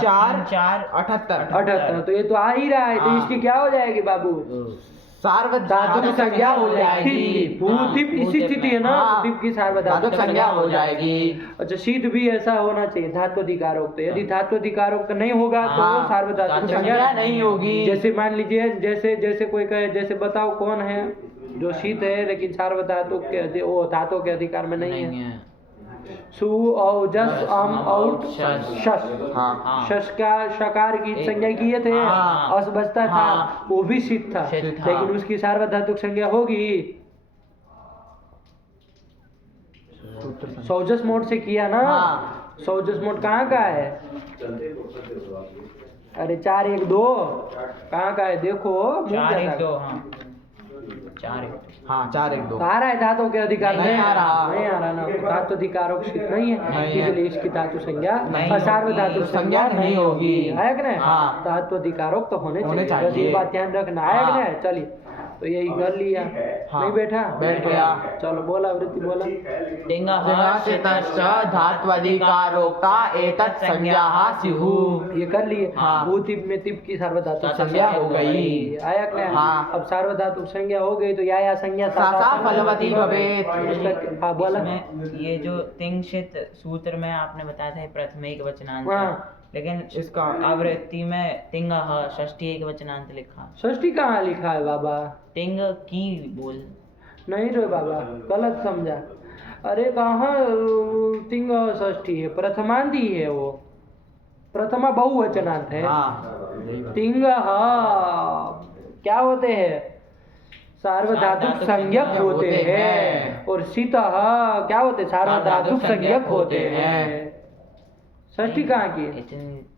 4 78। तो ये तो आ ही रहा है। तो इसकी क्या हो जाएगी बाबू? सार्वधातुक संज्ञा हो जाएगी। भूतिप इसी स्थिति है ना, तिप की सार्वधातुक संज्ञा हो जाएगी। अच्छा, शीत भी ऐसा होना चाहिए धात्वधिकारोक्त। यदि धात्वधिकारोक्त नहीं होगा तो सार्वधातुक संज्ञा नहीं होगी। जैसे मान लीजिए, जैसे कोई कहे, जैसे बताओ कौन है जो शीत है लेकिन सार्वधातुक के वो धातु के अधिकार में नहीं है। सु और जस अम और शश का शकार की संज्ञा किए थे, अस बचता था, वो भी शीत था लेकिन उसकी सार्वधातुक संज्ञा होगी। सौजस मोड से किया ना। सौजस मोड कहाँ का है? अरे 4 1 2 कहाँ का है? देखो 4 1 2 4 1 2 आ रहा है धातु के अधिकार नहीं आ रहा ना। धातु अधिकारों की नहीं है, इसलिए इसकी धातु संज्ञा सार्वधातुक संज्ञा नहीं होगी। है कि नहीं? धातु अधिकारों तो होने चाहिए। ये बात ध्यान रखना है कि नहीं? चलिए, तो यही कर लिया। नहीं बैठ गया। चलो बोला वृत्ति बोला। धात्वधिकारोक्ता एतत् संज्ञाः स्युः। ये कर लिए। भूतिप में तिप की सार्वधातुक संज्ञा हो गई। आया कि नहीं? अब सार्वधातुक संज्ञा हो गई तो या संज्ञा फलवती भवेत्। हाँ बोला। ये जो तिंशित सूत्र में आपने बताया था प्रथम एक वचनांत, लेकिन इसका आवृत्ति में तिंग षष्ठी एक वचनांत लिखा। षष्ठी कहाँ लिखा है बाबा? तिंग की बोल नहीं रे बाबा, गलत समझा। अरे कहाँ तिंग षष्ठी है? प्रथमांत ही है वो। प्रथमा बहुवचनांत है। तिंग क्या होते हैं? सार्वधातुक संज्ञक होते हैं, और शीतः क्या होते हैं? सार्वधातुक संज्ञक होते हैं। षष्ठी कहाँ की है?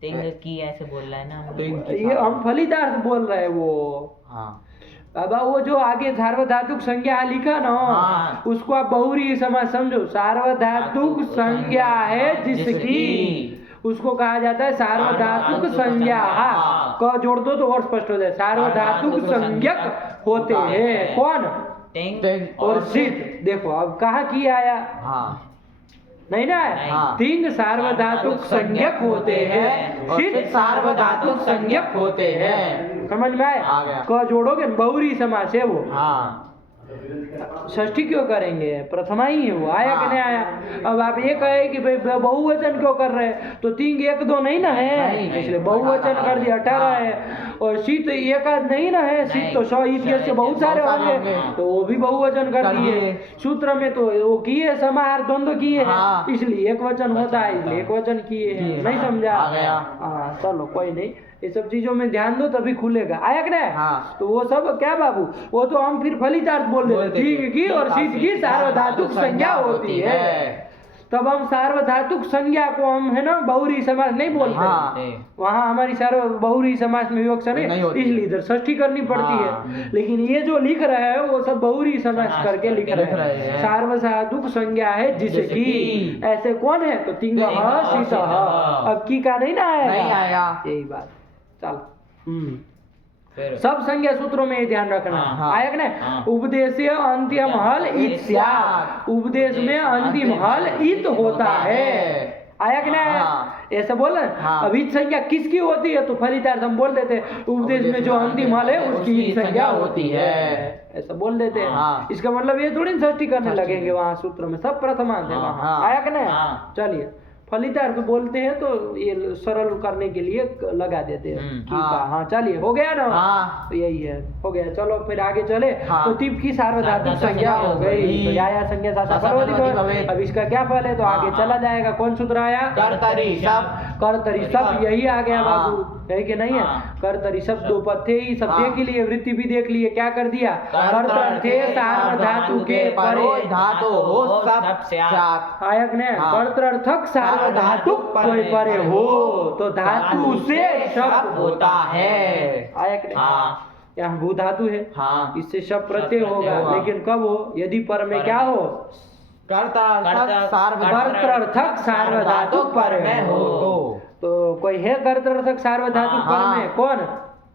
तिंग की ऐसे बोल रहा है ना हम। ये हम फलितार्थ बोल रहे हैं वो। हाँ बाबा वो जो आगे सार्वधातुक संज्ञा लिखा ना, हाँ। उसको आप बहुरी समास समझो। सार्वधातुक संज्ञा है जिसकी, उसको कहा जाता है सार्वधातुक संज्ञा। क जोड़ दो तो और स्पष्ट हो जाए। सार्वधातुक संज्ञक होते हैं कौन? तिंग और सिद्ध। देखो अब कहाँ की आया? हाँ नहीं ना, हाँ। तिंग सार्वधातुक संज्ञक होते हैं, सिद्ध सार्वधातुक संज्ञक होते हैं। समझ में आ आया? गया। क जोड़ोगे न, बहुरी समास है वो। हाँ षष्ठी क्यों करेंगे? प्रथमा ही है वो। आया कि नहीं आया? अब आप ये कहे कि भाई बहुवचन क्यों कर रहे हैं, तो तीन एक दो नहीं ना है, नहीं। इसलिए बहुवचन कर दिया 18 है। और शीत एक आध नहीं ना है, शीत तो 100 इतिहास से बहुत सारे बहुत सारे होंगे, होंगे। तो वो भी बहुवचन कर कर दिए। दिए। सूत्र में तो वो किए समाहार द्वंद्व किए हाँ। हैं, इसलिए एक वचन होता है, इसलिए एक वचन किए हैं। किए, नहीं हाँ। समझा? आ गया। हाँ चलो कोई नहीं, ये सब चीजों में ध्यान दो तभी खुलेगा। आया कि नहीं? हाँ। तो वो सब क्या बाबू, वो तो हम फिर फलितार्थ बोल देते, बोलते ठीक थे। की और सिद्ध की सार्वधातुक संज्ञा होती है। तब हम सार्वधातुक संज्ञा को हम है ना बहुरी समास नहीं बोलते। हाँ। वहाँ हमारी बहुरी समास में विवक्षण नहीं है, होती। इसलिए इधर षष्ठी करनी पड़ती हाँ। है। लेकिन ये जो लिख रहे हैं वो सब बहुरी समास करके लिख रहे हैं। सार्वधातुक संज्ञा है जिसकी, ऐसे कौन है? तो तिंग शीत। अब की का नहीं ना आएगा? नहीं आया। यही बात। चल फिर सब संज्ञा सूत्रों में ये ध्यान रखना। हाँ। आया कि नहीं? हाँ। उपदेश अंतिम हल इत स्यात्। उपदेश में अंतिम हल इत होता है। आया कि नहीं आया? हाँ। ऐसा बोल रहे? हाँ। अब इत संज्ञा किसकी होती है? तो फलितार्थ हम बोल देते हैं, उपदेश में जो अंतिम हल है उसकी इत संज्ञा होती है, ऐसा बोल देते हैं। हाँ। इसका मतलब ये थोड़ी षष्ठी करने लगेंगे वहाँ सूत्र में, सब प्रथमांत है वहाँ। हाँ। आया कि नहीं? हाँ। चलिए फलितार्थ बोलते हैं तो ये सरल करने के लिए लगा देते हैं। ठीक है, हाँ। हाँ चलिए हो गया ना? हाँ। तो यही है, हो गया। चलो फिर आगे चले। हाँ। तो तिप की सार्वधातुक संज्ञा हो गई, तो या संज्ञा सासा फलवती भवेत्। अब इसका क्या फल है? तो आगे चला जाएगा। कौन सूत्र आया? कर्तरी सब। कर्तरी सब, यही आ गया हाँ। बाबू, है कि नहीं है? हाँ। कर्तरी सब दो पद थे ही, सब हाँ। देख लिए, वृत्ति भी देख लिए। क्या कर दिया? कर्तर्थे सार्वधातु के परे धातु हो सब स्यात्। आयक ने हाँ। कर्तर्थक सार्वधातुक कोई परे हो, तो धातु से शब्द होता है। आयक ने हाँ। यहाँ भू धातु है, हाँ। इससे शब्द प्रत्यय होगा, होगा। लेकिन कब हो? यदि पर में क्या हो? कर्तर्थक सार्वधातुक पर में हो। तो कोई है कर्तर्थक सार्वधातुक पर हाँ। में? कौन?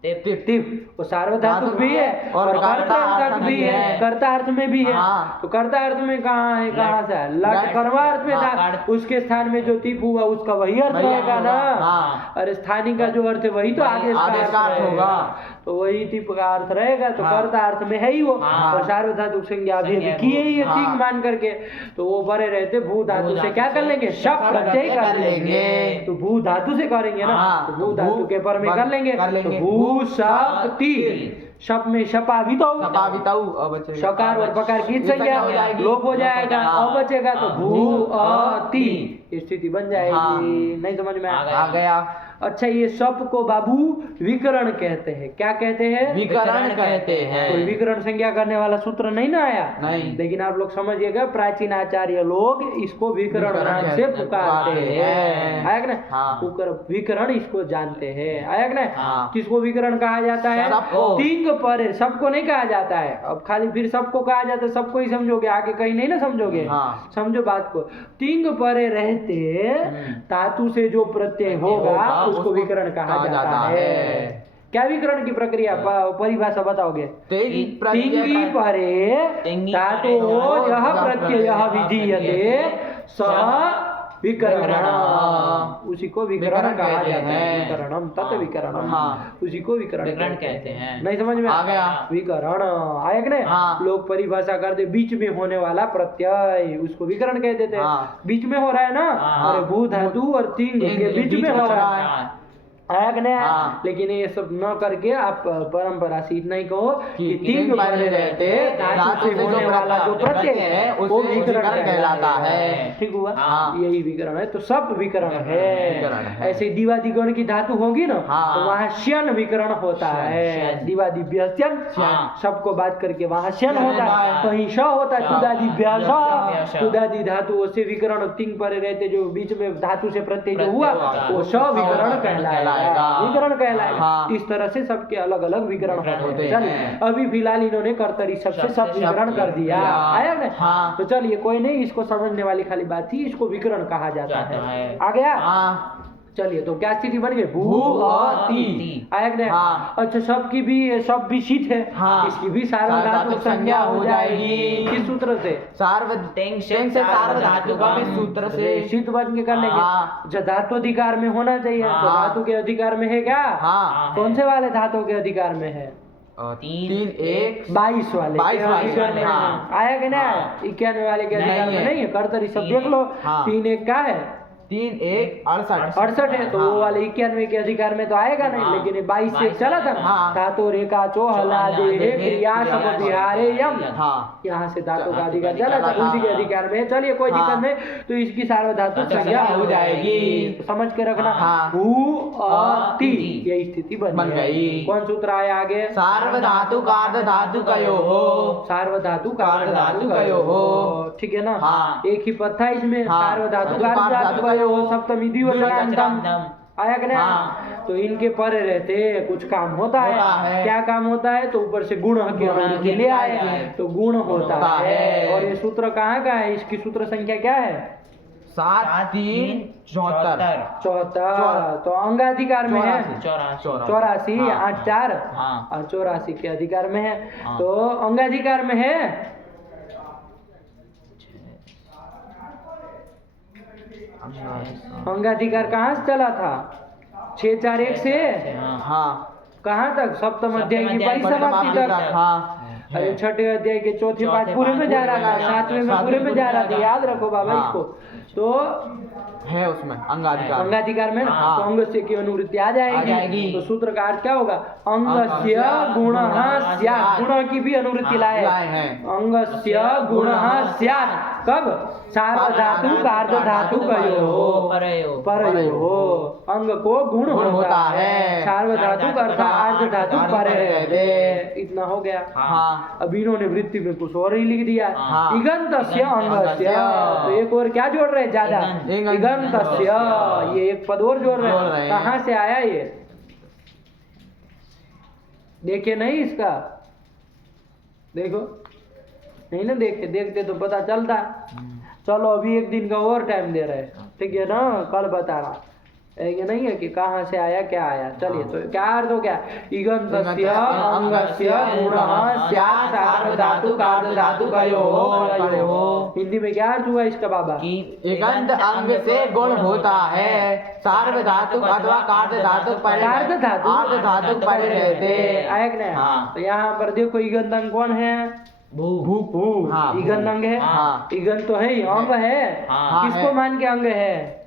तिप। वो सार्वधातुक भी है और कर्तार्थक भी है, कर्तार्थ में भी है। हाँ। तो कर्तार्थ में कहाँ है? कहाँ से है? लट कर्मार्थ में था, उसके स्थान में जो तिप हुआ उसका वही अर्थ वही रहेगा ना। हाँ। अरे स्थानिक का जो अर्थ है वही तो आदेश आदेश का अर्थ होगा। तो वही तिप का अर्थ रहेगा, तो हाँ। कर्तार्थ में है ही वो। हाँ। और सार्वधातुक संज्ञा भी किए ही है, हाँ। ठीक मान करके, तो वो बड़े रहते भू धातु से क्या कर लेंगे? शब्द प्रत्यय कर लेंगे। तो भू धातु से करेंगे ना, हाँ। तो भू धातु के पर में कर लेंगे। तो भू शक्ति, शप में शपा भी तो शकार और पकार की संज्ञा लोप हो जाएगा, हाँ। अब बचेगा तो भू अति स्थिति बन जाएगी। हाँ। नहीं समझ में आ गया। अच्छा, ये शप को बाबू विकरण कहते हैं। क्या कहते हैं? विकरण कहते हैं। कोई विकरण संज्ञा करने वाला सूत्र नहीं ना आया? नहीं। लेकिन आप लोग समझिएगा, प्राचीन आचार्य लोग इसको विकरण नाम से पुकारते हैं। आया कि ना? हाँ। विकरण इसको जानते हैं। आया कि ना? हाँ। किसको विकरण कहा जाता है? सबको। तिंग पर, सबको नहीं कहा जाता है। अब खाली फिर सबको कहा जाता है, सबको ही समझोगे, आगे कहीं नहीं ना समझोगे। हाँ। समझो बात को। तिंग परे रहते धातु से जो प्रत्यय होगा उसको विकरण कहा जाता है। क्या विकरण की प्रक्रिया परिभाषा बताओगे? तिंगी परे धातु यह प्रत्यय विधीयते स विकरण, उसी को विकरण कहा जाता है। विकरणम तत् विकरणम, हाँ। उसी को विकरण कहते हैं। नहीं समझ में आ गया। विकरण आया कि नहीं? हाँ। लोग परिभाषा करते बीच में होने वाला प्रत्यय, उसको विकरण कह देते हैं। हाँ। बीच में हो रहा है ना, हाँ। अरे भू धातु और तिंग के बीच में हो रहा है, आया कि नहीं? हाँ। लेकिन ये सब न करके आप परंपरा से इतना ही कहो कि तिंग परे रहते धातु से होने वाला जो प्रत्यय है वो विकरण कहलाता है। ठीक हुआ? हाँ। यही विकरण है, तो सब विकरण विकरण है। है। ऐसे दिवादिगण की धातु होगी ना, हाँ। तो वहाँ श्यन विकरण होता है। दिवादिभ्य श्यन, हाँ। सबको बात करके वहाँ श्यन श्यन होता है, है। कहीं श होता है, तुदादिभ्य श, श। तुदादि धातु से विकरण तिंग परे रहते जो बीच में धातु से प्रत्यय जो हुआ प्रत्यय होता है। वो श विकरण कहलाएगा। विकरण कहलाएगा। हाँ। इस तरह से सबके अलग अलग विकरण विकरण होते होते हैं। चलिए, हैं। अभी फिलहाल इन्होंने कर्तरी शब्द से सब विकरण कर दिया। आया ना? हाँ। तो चलिए, कोई नहीं, इसको समझने वाली खाली बात थी, इसको विकरण कहा जाता है। आ गया? हाँ। चलिए, तो क्या स्थिति बन गई? भू भू और और ती। ती। आया कि नहीं? हाँ। अच्छा, सबकी भी सब भी शीत है, हाँ। इसकी भी सार्वधातुक संज्ञा हो जाएगी। किस सूत्र से? तेंग से तेंग से सार्वधातुक के सूत्र से शीत बन के कर लेंगे। हाँ। जो धातु अधिकार में होना चाहिए, तो हाँ। धातु के अधिकार में है क्या? हाँ। कौन से वाले धातु के अधिकार में है? 3 1 22 वाले 22 के वाले, अधिकार में हाँ। है। आया कि नहीं आया? हाँ। 91 वाले के नहीं अधिकार में है। नहीं है। कर्तरी सब तीन देख लो। हाँ। 3 1 क्या है? 3 1 68 68 है, तो वो वाले 91 के अधिकार में तो आएगा नहीं। हाँ। लेकिन 22 से 22 चला था ना, हाँ। धातु रेखा चो हलादे हे क्रिया सब विहारे यम, हाँ। यहाँ से धातु का धातु अधिकार का चला था, अधिकार, उसी के हाँ। अधिकार में है। चलिए, कोई हाँ। दिक्कत नहीं, तो इसकी सार्वधातुक धातु संज्ञा संज्ञा हो हो जाएगी। जाएगी। तो समझ के रखना। हाँ। हु अ ती, ती। यही स्थिति बन बन गई। गई। कौन सूत्र आया आगे? सार्वधातुक अर्धधातुकयोः सार्वधातुक सार्वधातुकयोः। ठीक है ना? हाँ। एक ही पद था इसमें। हाँ। सार्वधातुक सार्वधातुक अर्धधातुकयोः सप्तमी द्विवचनांतम। द्विवचनांतम। आया कि नहीं? हाँ। तो इनके परे रहते कुछ काम होता होता है। है। क्या काम होता है? तो ऊपर से गुण के अनुरूप के ले आए, तो गुण होता होता है। है। और ये सूत्र कहाँ का है? इसकी सूत्र संख्या क्या है? 7 3 74 74। तो अंगाधिकार में है 84, हाँ। 8 4 हाँ। और 84 के अधिकार में है। हाँ। तो अंगाधिकार में है अंगाधिकार कहाँ से चला था? 6 4 1 से हाँ। कहाँ तक? सप्तम अध्याय की परिसमाप्ति तक। हाँ। अरे छठे अध्याय के चौथे पाठ चौथे पूरे में पाठ जा रहा था, पूरे में सातवें में सातवें पूरे में जा रहा था। याद रखो बाबा हाँ। इसको। तो है उसमें अंगाधिकार। अंगाधिकार में ना, हाँ। तो अंगस्य की अनुवृत्ति आ आ जाएगी। जाएगी। तो सूत्र का अर्थ क्या होगा? अंगस्य गुणः स्यात्। गुण की भी अनुवृत्ति लाए। लाए हैं। अंगस्य गुणः स्यात्। कब? सार्वधातुक अर्धधातुकयोः परयोः। अंग को गुण होता है। सार्वधातुक अर्थात अर्धधातुक परे रहते। इतना हो गया। हाँ। अब इन्होंने वृत्ति में कुछ और ही लिख दिया। हाँ। इगंतस्य अंगस्य। तो एक और क्या जोड़ रहे ज्यादा? इगंत। इगंतस्य। ये एक पद और जोड़ जोड़ रहे रहे हैं। हैं। कहाँ से आया ये? देखे नहीं इसका? देखो नहीं ना, देखे देखते तो पता चलता। चलो, अभी एक दिन का और टाइम दे रहे हैं, ठीक है ना? कल बता रहा ये नहीं है कि कहाँ से आया क्या आया। चलिए, तो क्या अर्थ हो गया? इगंतस्य अंगस्य गुणः स्यात् सार्वधातुक अर्धधातुकयोः परयोः। हिंदी में क्या अर्थ हुआ इसका बाबा? इगंत अंग से गुण होता है। सार्वधातुक अथवा कार्धधातुक परे अर्धधातुक परे रहते। आया कि नहीं? हाँ। तो यहाँ पर देखो, इगंत अंग कौन है? भू। हाँ। इगंत अंग है। हाँ। इगंत तो है ही, अंग है। हाँ। किसको है। मान के अंग है?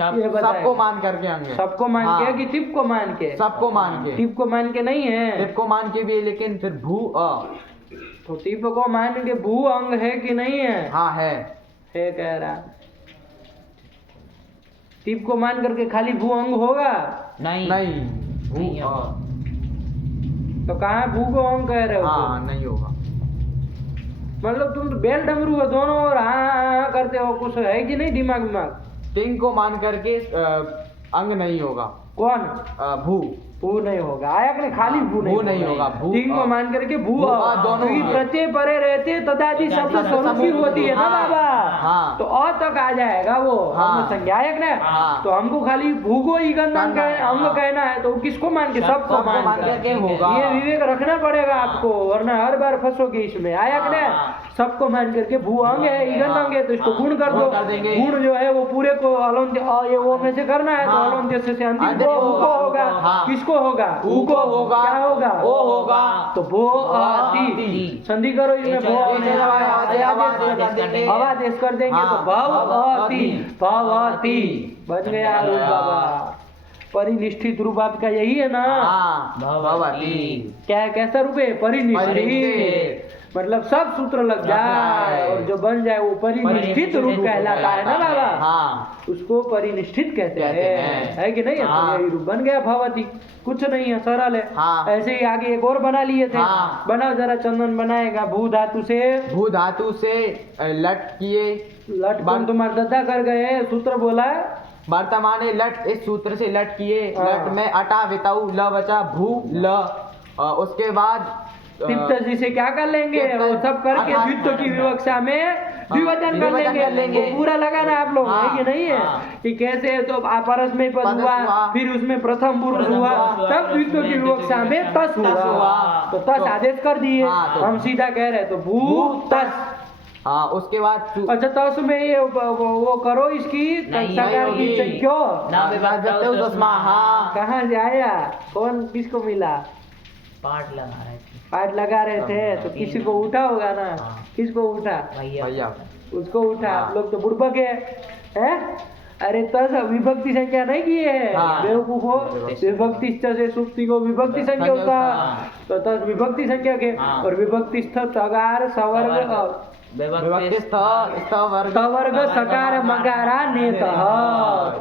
ये बताएं। सबको मान करके अंग है। सबको मान हाँ। के कि टिप को मान के? सबको मान के। टिप को मान के नहीं है। टिप को मान के भी, लेकिन फिर भू अ। तो टिप को मान के भू अंग है कि नहीं है? हाँ है कह रहा। टिप को मान करके खाली भू अंग होगा? नहीं नहीं नहीं भू होगा। अ। तो कहाँ भू को अंग कह रहे हो? हाँ नहीं होगा। मतलब तुम तो बेल डमरू हो दोनों और हाँ करते हो, कुछ है कि नहीं दिमाग में? तिंग को मान करके अंग नहीं होगा। कौन? भू भू नहीं होगा। आया कि नहीं? खाली भू नहीं होगा। भू तीन को मान करके भू भू अ दोनों क्योंकि होंगे। प्रत्यय परे रहते तदादि शब्द स्वरूप की होती है ना हाँ। बाबा। हाँ। तो अ तक आ जाएगा वो। हाँ। हम संज्ञायक ना। हाँ। तो हमको खाली भू को इगंत अंग हाँ। कहना है, तो किसको मान के? सबको सबको मान मान करके के होगा। ये विवेक रखना पड़ेगा आपको, वरना हर बार फंसोगे इसमें। आया कि नहीं? सबको मान करके भू अंग है, इगंत अंग है, तो इसको गुण कर दो। गुण कर देंगे। गुण जो है वो पूरे को अलौंत्य ये वो में से करना है, तो हाँ। अलौंत्य से अंतिम अंतिम को ऊ को होगा। हाँ। किसको होगा? ऊ को होगा। क्या होगा? ओ होगा। तो भो आती। संधि करो इसमें। भो आदेश कर देंगे तो भव आती, भवती बन गया रूप बाबा। परिनिष्ठित रूप आपका यही है ना? हाँ, भवती। क्या है, कैसा रूप है? परिनिष्ठित। परिनिष्ठित। मतलब सब सूत्र लग जाए और जो बन जाए वो परिनिष्ठित रूप कहलाता है ना बाबा? हाँ, उसको परिनिष्ठित कहते हैं, है कि नहीं? हाँ। तो यही रूप बन गया भवती, कुछ नहीं है, सरल है। हाँ। ऐसे ही आगे एक और बना लिए थे। हाँ। बनाओ जरा, चंदन बनाएगा। भू धातु से भू धातु से लट किए, लट कौन तुम्हारे दद्दा कर गए, सूत्र बोला है। वर्तमाने लट, इस सूत्र से लट किए। हाँ। लट में अटा विताऊ ल बचा भू ल। उसके बाद तिप्त जी से क्या कर लेंगे? वो सब करके अर्थात द्वित्व की विवक्षा में द्विवचन कर द्विवचन कर लेंगे। लेंगे। वो पूरा लगाना आप लोग, हाँ, है कि नहीं है? हाँ। कि कैसे तो अपरस में पद पद हुआ, हुआ, फिर उसमें प्रथम पुरुष प्रथम हुआ, पुरुष हुआ, तब फिर द्वित्व की उसमें विवक्षा में तस तस हुआ। हुआ। तो तस तो- आदेश कर दिए। हाँ, तो- हम सीधा कह रहे तो भू तस। हाँ, उसके बाद अच्छा, तस में ये वो करो इसकी नहीं, संज्ञा की नहीं। संख्या। ना विभक्तौ तस्माह। हाँ, कहाँ से आया? कौन किसको मिला? पाठ लगा रहे थे पाठ लगा रहे थे तो किसी को उठा होगा ना? हाँ। किसको उठा? भैया। भैया। उसको उठा। हाँ। आप लोग तो बुड़बक है? अरे तस विभक्ति संख्या नहीं की है, हाँ। बेवकूफ हो। विभक्ति से सुप्ति को विभक्ति संख्या होता है। हाँ। तो तस विभक्ति संख्या के। हाँ। और विभक्ति तगार सवर्ग विभक्ति स्थ वर्ग तवर्ग सकार मकारा नेत।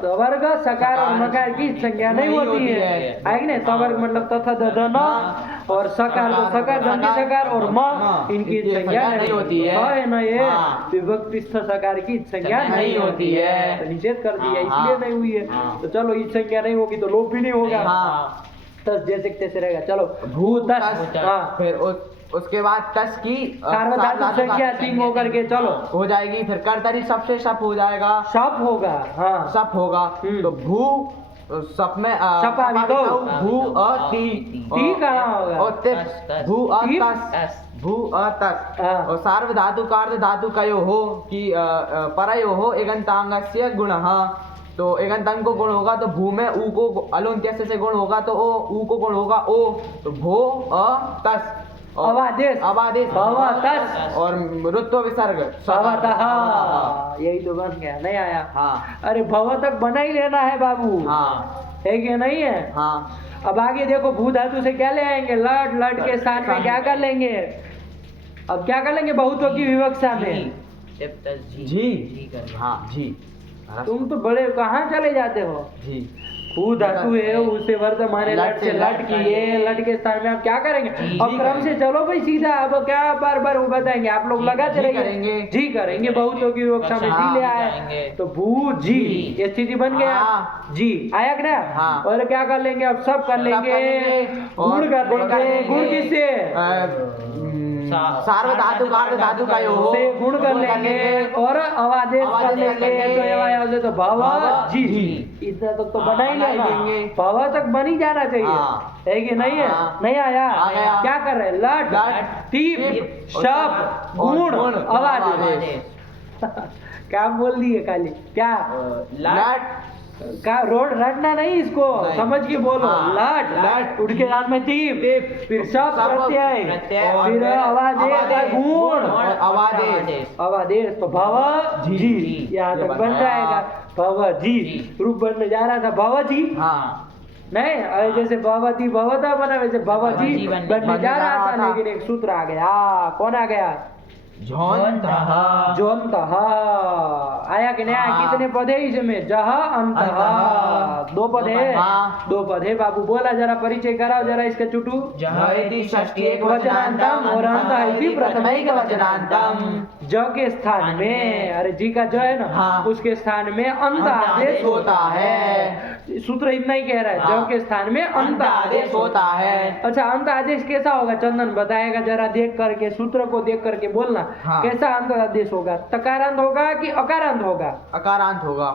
तवर्ग सकार और मकार की संज्ञा नहीं होती है कि नहीं? तवर्ग मतलब तथा दधन, और सकार तो सकार दंती सकार और म, इनकी संज्ञा नहीं होती है ना? ये हाँ। विभक्ति सकार की संज्ञा नहीं होती है, तो निषेध कर दिया, हाँ। इसलिए नहीं हुई है। हाँ। तो चलो, इस संज्ञा नहीं होगी तो लोप भी नहीं होगा। हाँ। तस जैसे तैसे रहेगा। चलो, भू तस। हाँ, फिर उसके बाद तस की सार्वधातुक संख्या 3 होकर के चलो हो जाएगी। फिर कर्तरी सप से सप हो जाएगा, सप होगा। हाँ, सप होगा। तो भू सप में सपावितो। भू ती ती कहाँ होगा? और तिप तस। भू तिप। तस भू तस। हाँ। और सार्वधातु कार्य धातु कयो हो कि परयो हो एगंतांगस्य गुणः। तो एगंतांग को गुण होगा तो भू में ऊ को अलुंत्य से गुण होगा तो ओ, ऊ को गुण होगा ओ, तो भो तस। अवादेश। अवादेश भवतस। और ऋत्व विसर्ग भवतः। यही तो बन गया, नहीं आया? हाँ। अरे भव तक बना ही लेना है बाबू, हाँ। है कि नहीं है? हाँ। अब आगे देखो, भू धातु से क्या ले आएंगे? लट। लट के स्थान में क्या कर लेंगे? अब क्या कर लेंगे बहुत्व की विवक्षा में? जी। जी। कर हाँ, जी। तुम तो बड़े कहाँ चले जाते हो? जी। भू धातु है, उसे वर्तमान लट से लट किए। लट के स्थान में आप क्या करेंगे? अब क्रम से चलो भाई सीधा। अब क्या बार बार वो बताएंगे? आप लोग लगाते जी रहेंगे। जी करेंगे। बहुतों की विवक्षा में जी ले आए तो भू जी, ये स्थिति बन गया। हाँ। जी आया कि ना? हाँ। और क्या कर लेंगे? अब सब कर लेंगे। गुण कर लेंगे। गुण किससे? सार्वधातु कार्य धातु का यो हो से गुण कर लेंगे और अवादेश कर लेंगे। तो ये हो तो भव जी। इतना तक तो बना ही लेना। भव तक बन ही जाना चाहिए, हाँ। है कि नहीं है? हाँ। नहीं आया? आ गया। क्या कर रहे हैं? लट, लट, टीप, और शप, और गुण, गुण, अवादेश। क्या बोल दिए काली? क्या लट का रोड रटना नहीं इसको, नहीं। समझ के बोलो। हाँ। लट, लट, उठ के साथ में टीप, फिर शप प्रत्यय, और फिर अवादेश, गुण, अवादेश। अवादेश। तो भव जी, यहाँ तक बन जाएगा। भव जी रूप बनने जा रहा था, भव जी। हाँ। नहीं, अरे जैसे भवती भवता बना, वैसे भवजी भवजी बनने जा रहा था, लेकिन एक सूत्र आ गया। कौन आ गया? झोंतः। जोन्तः। आया कि नहीं आया? हाँ। कितने पद है इसमें? जह अंतः। अंतः। 2 पद है। हाँ। 2 पद है बाबू। बोला जरा, परिचय कराओ जरा इसका चुटू। जह इति षष्ठी एक वचनांतम और अंत इति प्रथमैक वचनांतम। ज के स्थान में, अरे जी का ज है ना, हाँ। उसके स्थान में अंत आदेश होता है। सूत्र इतना ही कह रहा है। हाँ। ज के स्थान में अंत आदेश होता है। अच्छा, अंत आदेश कैसा होगा? चंदन बताएगा जरा, देख करके सूत्र को देख करके बोलना। हाँ। कैसा अंत आदेश होगा? तकारांत होगा कि अकारांत होगा? अकारांत होगा।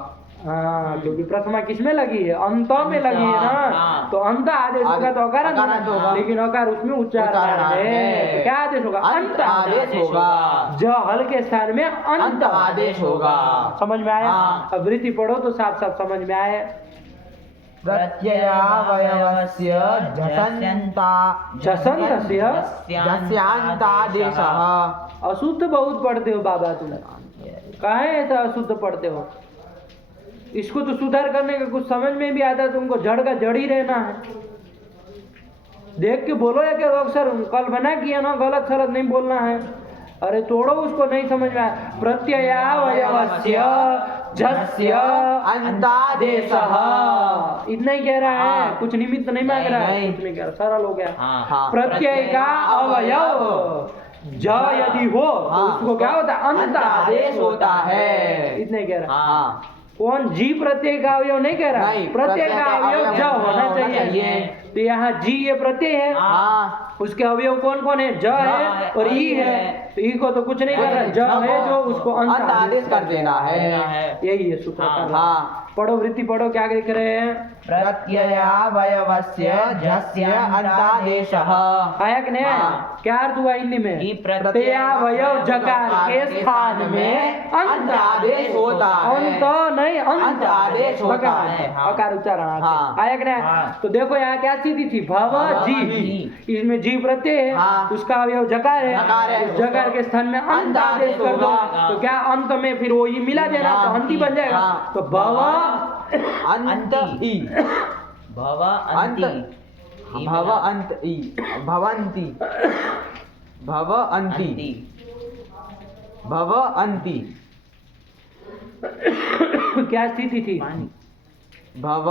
हाँ, क्योंकि प्रथमा किसमें लगी है? अंत में लगी है ना। हाँ। तो अंत आदेश होगा तो अकारांत अकारांत होगा। लेकिन अकार उसमें उच्चारण है। तो क्या आदेश होगा? अंत आदेश होगा। ज हल के स्थान में अंत आदेश होगा। समझ में आया? हाँ। अब वृत्ति पढ़ो तो साफ साफ समझ में आए। प्रत्ययावयवस्य झसन्ता झसन्तस्य झस्यांतादेशः। अशुद्ध बहुत पढ़ते हो बाबा तुम। काहे ऐसा अशुद्ध पढ़ते हो? इसको तो सुधार करने का कुछ समझ में भी आता, तुमको जड़ का जड़ ही रहना है। देख के बोलो या क्या अक्सर कल बना किया ना, गलत सलत नहीं बोलना है। अरे तोड़ो उसको, नहीं समझ में आया। प्रत्ययावयवस्य जस्य अंतादेशः, इतना ही कह रहा है, कुछ निमित्त नहीं मांग रहा है, कुछ नहीं कह रहा, सरल हो गया। प्रत्यय का अवयव ज यदि हो तो उसको क्या होता है? अंत आदेश होता है, इतना ही कह रहा है। कौन? जी प्रत्यय का अवयव नहीं कह रहा, प्रत्यय का अवयव ज होना चाहिए। तो यहाँ जी ये प्रत्यय है, उसके अवयव कौन कौन है? ज है और ई है। तो ई को तो कुछ नहीं कर रहा, ज है जो उसको अंत आदेश कर देना है, यही है सूत्र। पढ़ो वृत्ति पढ़ो, क्या लिख रहे हैं? प्रत्ययावयवस्य जस्य अंतादेशः। आया कि नहीं? क्या अर्थ हुआ हिंदी में? प्रत्ययावयव जकार के स्थान में अंत आदेश होता है। अंत नहीं, अंत आदेश होता है, अकार उच्चारण। आया कि नहीं? तो देखो यहाँ क्या स्थिति थी? भव जी, इसमें जी प्रत्यय है, उसका अवयव जकार है, जकार के स्थान में अंत आदेश कर दो, तो क्या अंत में फिर वो ई मिला देना, तो अंति बन जाएगा। तो भव अंत ई, भव अंति, भव अंत ई, भवंती, भव अंति, भव अंति। क्या स्थिति थी? भव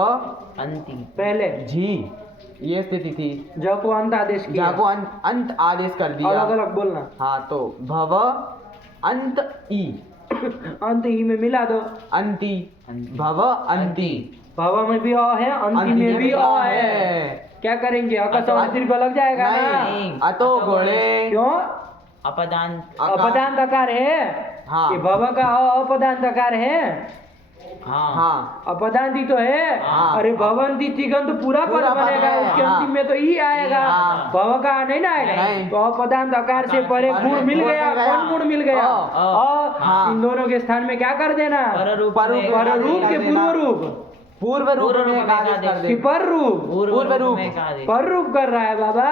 अंति पहले जी, ये स्थिति थी। ज को अंत आदेश किया, जा को अंत आदेश कर दिया, अलग अलग बोलना। हाँ, तो भव अंत ई, अंत ही में मिला दो, अंति, भव अंति। भव में भी अ है, अंति में भी अ है। क्या करेंगे? अकस्मात को लग जाएगा ना। अतो घोड़े, क्यों? अपदांत, अपदांत आकार है। हाँ। ये भव का अपदांत आकार है। हाँ, अपदांती तो है। हाँ। अरे भवंती तिगंत पूरा पद बनेगा, उसके अंतिम में तो ई आएगा, भव का नहीं ना आएगा। नहीं। तो अपदांत आकार से परे गुण मिल गया। कौन गुण मिल गया? हाँ। इन दोनों के स्थान में क्या कर देना? पररूप पररूप के पूर्व रूप, पूर्व रूप में एक आदेश कर कि दे। पर रूप? पूर्व रूप, पर रूप कर रहा है बाबा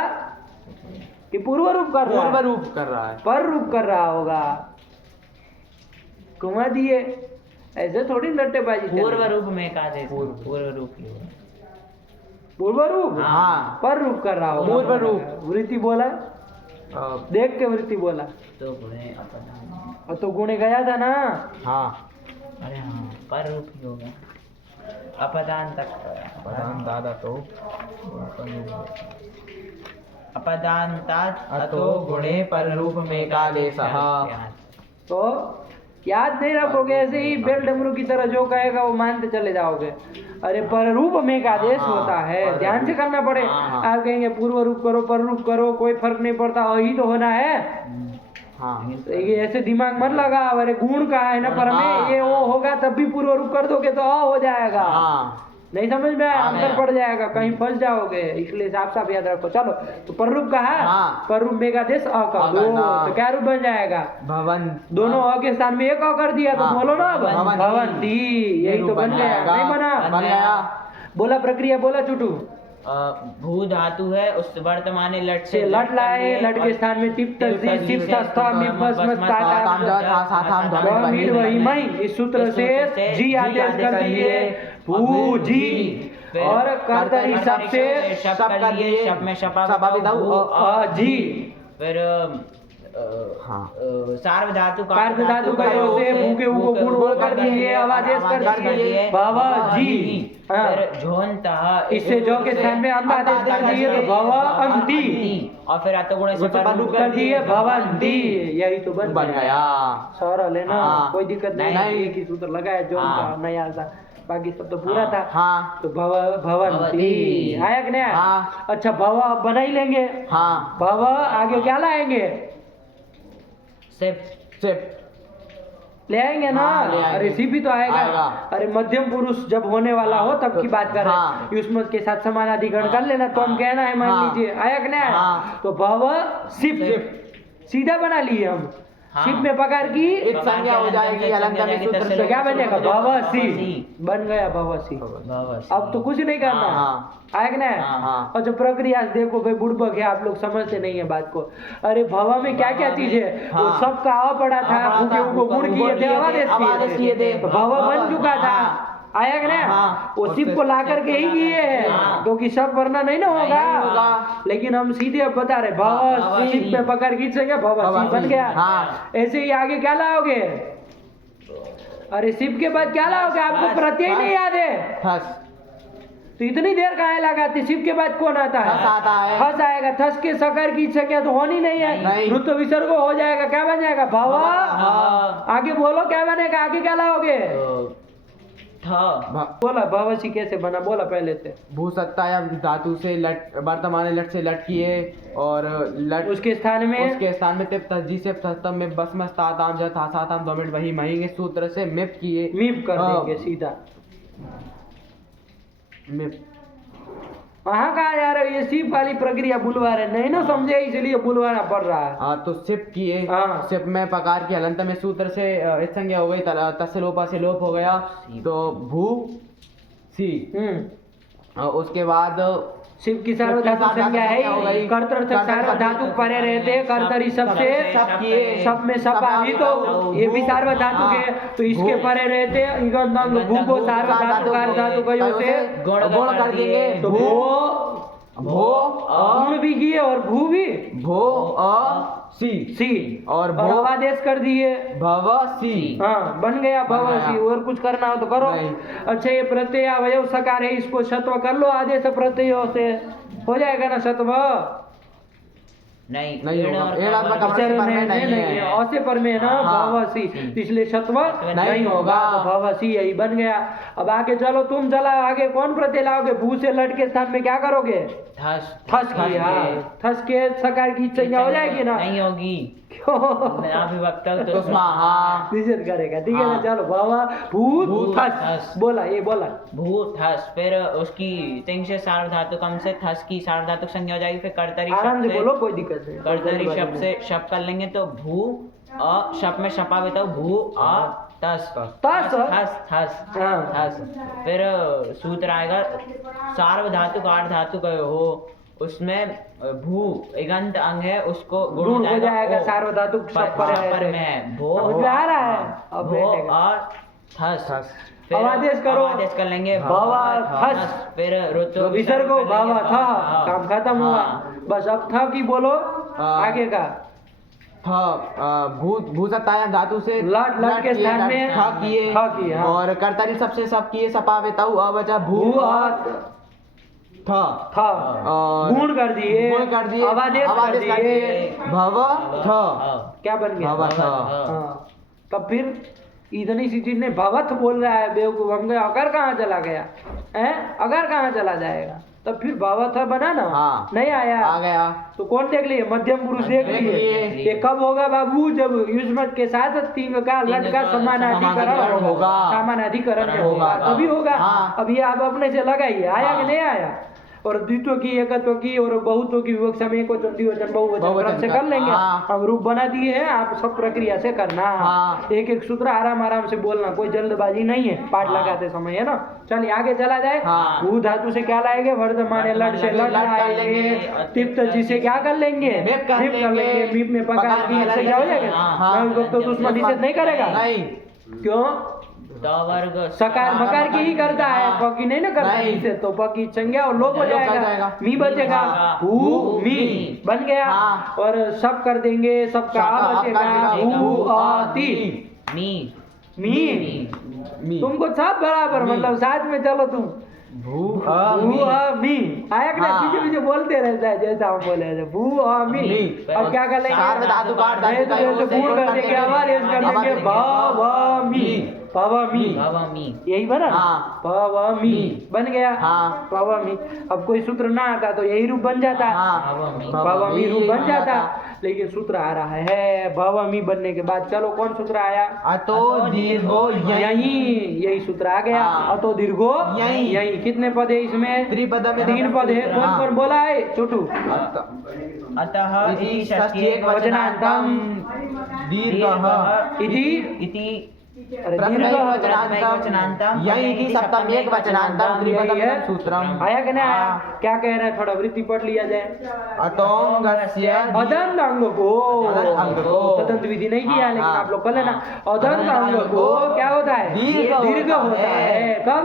कि पूर्व रूप कर रहा पूर्व है? रूप कर रहा है। पर रूप कर रहा होगा। घुमा दिए, ऐसे थोड़ी नट्टेबाजी चलेगी। पूर्व रूप में एक आदेश, पूर्व रूप ही होगा। पूर्व रूप? हाँ। पर रूप कर रहा होगा। पूर्व रूप। वृत्ति बोला, देख के वृत्ति बोला, तो गुणे अपदान, और तो गुणे गया था ना। हाँ, अरे हाँ, पर रूप ही होगा। अपदान तक प्रधान दादा तो अपदान्तात् अतो गुणे पर रूप में एक आदेश। तो याद नहीं रखोगे, ऐसे ही बेल डमरू की तरह जो कहेगा वो मानते चले जाओगे। अरे पर रूप में एक आदेश होता है, ध्यान से करना पड़े। आप कहेंगे पूर्व रूप करो, पर रूप करो, कोई फर्क नहीं पड़ता, वही तो होना है। हाँ, तो ये ऐसे दिमाग मत लगा, अरे गुण का है ना पर में, ये वो होगा तब भी पूर्व रूप कर दोगे तो हो जाएगा। हाँ, नहीं समझ में आया? अंतर पड़ जाएगा, कहीं फंस जाओगे, इसलिए साफ साफ याद रखो। चलो, तो पर रूप कहा, पर रूप में एक आदेश अ कर दो, तो क्या रूप बन जाएगा? भवन। दोनों अ के स्थान में एक अ कर दिया, तो बोलो ना अब भवंती, यही तो बन गया। नहीं बना? बन गया। बोला प्रक्रिया, बोला चुटू। भू धातु है, उस वर्तमान लट से लट लाए, लट के स्थान में टिप तसी सिप तस्था मिप मस टाटा मीड वही मई, इस सूत्र से जी आदेश कर दिए, भू जी, और कर्तरी सबसे शब कर दिए, शब में शपा जी, फिर सार्व धातु का कार्य धातु का योग से भू के ऊ को गुण बोल कर दिए, अब आदेश कर दिए भव जी। फिर झोंतः, इससे जो के स्थान में अंत आदेश कर दिए तो भव अंति, और फिर आतो गुण से कर दिए भवंती, यही तो बन गया। सरल है ना, हाँ। कोई दिक्कत नहीं। एक ही सूत्र लगाया जो उनका नया था, बाकी सब तो पूरा था। हाँ, तो भवंती आया कि नहीं? हाँ। अच्छा, भव बना ही लेंगे। हाँ, भव आगे क्या लाएंगे? सिप ले आएंगे ना। हाँ, ले आएंगे। अरे सिप ही तो आएगा। अरे मध्यम पुरुष जब होने वाला हो तब की बात कर रहे हैं। युष्मत के साथ समानाधिकरण कर लेना, तो हम कहना है, मान लीजिए आया कि नहीं? हाँ। तो भव सिप सीधा बना लिए हम। सिप में पकड़ की एक संज्ञा हो जाएगी अलंकार सूत्र से। तो क्या बन जाएगा? भवसी बन गया, भवसी। अब तो कुछ नहीं करना। हाँ। आया कि नहीं? हाँ। और जो प्रक्रिया देखो भाई, बुड़बक है, आप लोग समझते नहीं है बात को। अरे भवा में क्या क्या चीज है? वो सबका अ पड़ा था, भूखे को गुण किए थे, आदेश किए थे, तो भवा बन चुका था। आया कि नहीं? हाँ, वो सिप को ला करके ही किए हैं, हाँ। क्योंकि सब वरना नहीं ना नहीं होगा। होगा। लेकिन हम सीधे अब बता रहे भव भव सिप सी। पे पकड़ खींचेंगे भव सी भव बन सी। गया। हाँ। ऐसे ही आगे क्या लाओगे? अरे सिप के बाद क्या लाओगे? आपको बस, प्रत्यय नहीं याद है थस तो इतनी देर कहाँ लगाती? सिप के बाद कौन आता है? थस आता है। थस आएगा। थस के सकार की संख्या तो होनी नहीं है। नहीं। ऋत विसर्ग हो जाएगा। क्या बन जाएगा? भव। हाँ। आगे बोलो क्या बनेगा? आगे क्या लाओगे? था बोला भवसी कैसे बना? बोला पहले से। भूसत्तायाम धातु से लट वर्तमान लट से लट किए और लट उसके स्थान में उसके स्थान में तिप तस्जी से तस्तम में बस मस्ताताम जब थासाताम 2 मिनट वही महींगे सूत्र से मिप किए। मीप कर हाँ। देंगे सीधा। मिप वहाँ कहा जा रहा है? ये सिप वाली प्रक्रिया बुलवा रहे नहीं ना समझे, इसलिए बुलवाना पड़ रहा है। हाँ तो सिप किए। हाँ। सिप में पकार की हलंत में सूत्र से इस संज्ञा हो गई तस्य लोपा से लोप हो गया तो भू सी। और उसके बाद सिप की सार्वधातुक संज्ञा है हो गई। कर्तर्थ सार्वधातुक परे रहते कर्तरी सबसे सब किए। सब में सपा भी तो ये भी सार्वधातुक है तो इसके परे रहते इगंतंग भू को सार्वधातुक अर्धातुक से गुण कर देंगे तो भो गुण भी किए और भू भी भो अ सी सी और और आदेश कर दिए। भव सी। हाँ बन गया भवसी। और कुछ करना हो तो करो। नहीं। अच्छा ये प्रत्यय अवयव सकार है, इसको सत्व कर लो आदेश प्रत्ययों से, हो जाएगा ना सत्व? नहीं होगा। और एड़ात्मक कमर- अवश्य पर में नहीं है। औसे पर में ना हाँ। भवसी, इसलिए सत्व नहीं नहीं होगा होगा। तो भवसी यही बन गया। अब आगे चलो तुम चला आगे कौन प्रत्यय लाओगे? भू से लट के स्थान में क्या करोगे? थस की। हाँ थस के सकार की संज्ञा हो जाएगी ना? नहीं होगी। क्यों? अभिवक्ता तो तुष्मा हाँ। निषेध करेगा। ठीक है ना? हाँ। चलो भवा भूत भूत, थस थस। बोला ये बोला। भू थस फिर उसकी तिंग से सार्वधातुकम से थस की सार्वधातुक संज्ञा हो जाएगी। फिर कर्तरी आराम शब्द से बोलो कोई दिक्कत नहीं। कर्तरी शब्द से शप कर लेंगे तो भू अ शप में शपा भी तो भू अ तस तस। थस थस हाँ। थस। फिर सूत्र आएगा सार्वधातुक आर्धातुक हो, उसमें भू इगंत अंग है उसको गुण हो जाएगा। ओ। सार्वधातुक सब पर पर में है भो समझ में आ रहा है? अब भो बैठेगा। और थस थस। फिर अब आदेश करो। अब आदेश कर लेंगे भवा थस। फिर तो विसर्ग को भावा था काम खत्म हुआ। हाँ। बस अब था की बोलो आगे का। भूसत्तायाम धातु से लट के किए, स्थान में ठ किए। ठ किए, हाँ। और कर्तरी सबसे सब किए सपावेताऊ अवचा भू भू थ था और गुण कर दिए। गुण कर दिए। अब आदेश कर दिए। भव थ क्या बन गया? भवथ। हाँ। तब फिर इतनी सी चीज ने भवथ बोल रहा है बेवकूफ। हम गए अगर कहाँ चला गया है? अगर कहाँ चला जाएगा? तब फिर भवथ बना ना? हाँ। नहीं आया आ गया। तो कौन देख लिए? मध्यम पुरुष देख देख लिए। लिए। ये कब होगा बाबू? जब युष्मत के साथ तिंग का लट का समानाधिकरण होगा। समानाधिकरण जब होगा। होगा तभी होगा। हाँ। अब ये आप अपने से लगाइए आया हाँ। कि नहीं आया? और द्वित्व की एकत्व की और बहुत्व की विवक्षा में को द्विवचन बहुवचन क्रम से कर लेंगे। हाँ। हम रूप बना दिए हैं, आप सब प्रक्रिया से करना। हाँ। एक एक सूत्र आराम आराम से बोलना, कोई जल्दबाजी नहीं है पाठ हाँ। लगाते समय, है ना? चलिए आगे चला जाए। हाँ। भू धातु से क्या लाएंगे? वर्तमान लट से लट लट कर लाएंगे। लेंगे। तिप्त जी से क्या कर लेंगे? मीप कर मीप लेंगे। मीप में पका पका दी से क्या हो जाएगा? हाँ। तो उसमें निषेध नहीं करेगा? नहीं। क्यों? वर्ग सकार मकार की ही करता है, हाँ। पकी नहीं ना करता। नहीं। निषेध तो पकी संज्ञा और लोप हो लोप हो जाएगा। जाएगा। मी बचेगा। हाँ। हु मी बन गया। हाँ। और सब कर देंगे, सबका आ सबका बचेगा। आ बचेगा। हु आ ती मी मी। मी। तुमको सब बराबर, मी। मतलब साथ में चलो तुम। भू भू आ मी आया कि नहीं? हाँ। पीछे पीछे बोलते रहता है जैसा हम बोले थे। भू आ मी। मी। अब क्या कर लेंगे? सार्वधातुक आर्धातुक नहीं तो जैसे गुण कर देंगे, आवाज कर देंगे। भव मी पवमी। भवमी यही बना? हाँ। पवमी बन गया। हाँ। पवमी। अब कोई सूत्र ना आता तो यही रूप बन जाता। हाँ। भवमी रूप बन जाता। लेकिन सूत्र आ रहा है भवमी बनने के बाद। चलो कौन सूत्र आया? अतो दीर्घो यही सूत्र आ गया। हाँ। अतो दीर्घो यही। यही। कितने पद है इसमें? त्रिपद में 3 पद है। कौन हाँ। कौन बोला है? छोटू। अतः इति षष्ठी एक षष्ठी वचनांतम दीर्घः इति इति अरे प्रथमैक दीर्घ वचनांतम वचनांतम यही की सप्तम्यक वचनांतम त्रिपदमिदं सूत्रम। आया कि नहीं आया? हाँ। क्या कह रहे हैं, थोड़ा वृत्ति पढ़ लिया जाए। अतोंगस्य अदंत अंग को, अदंत अंग को। तदंत विधि नहीं किया, लेकिन हाँ। आप लोग कर लेना। अदंत अंग को क्या होता है? दीर्घ होता है। कब?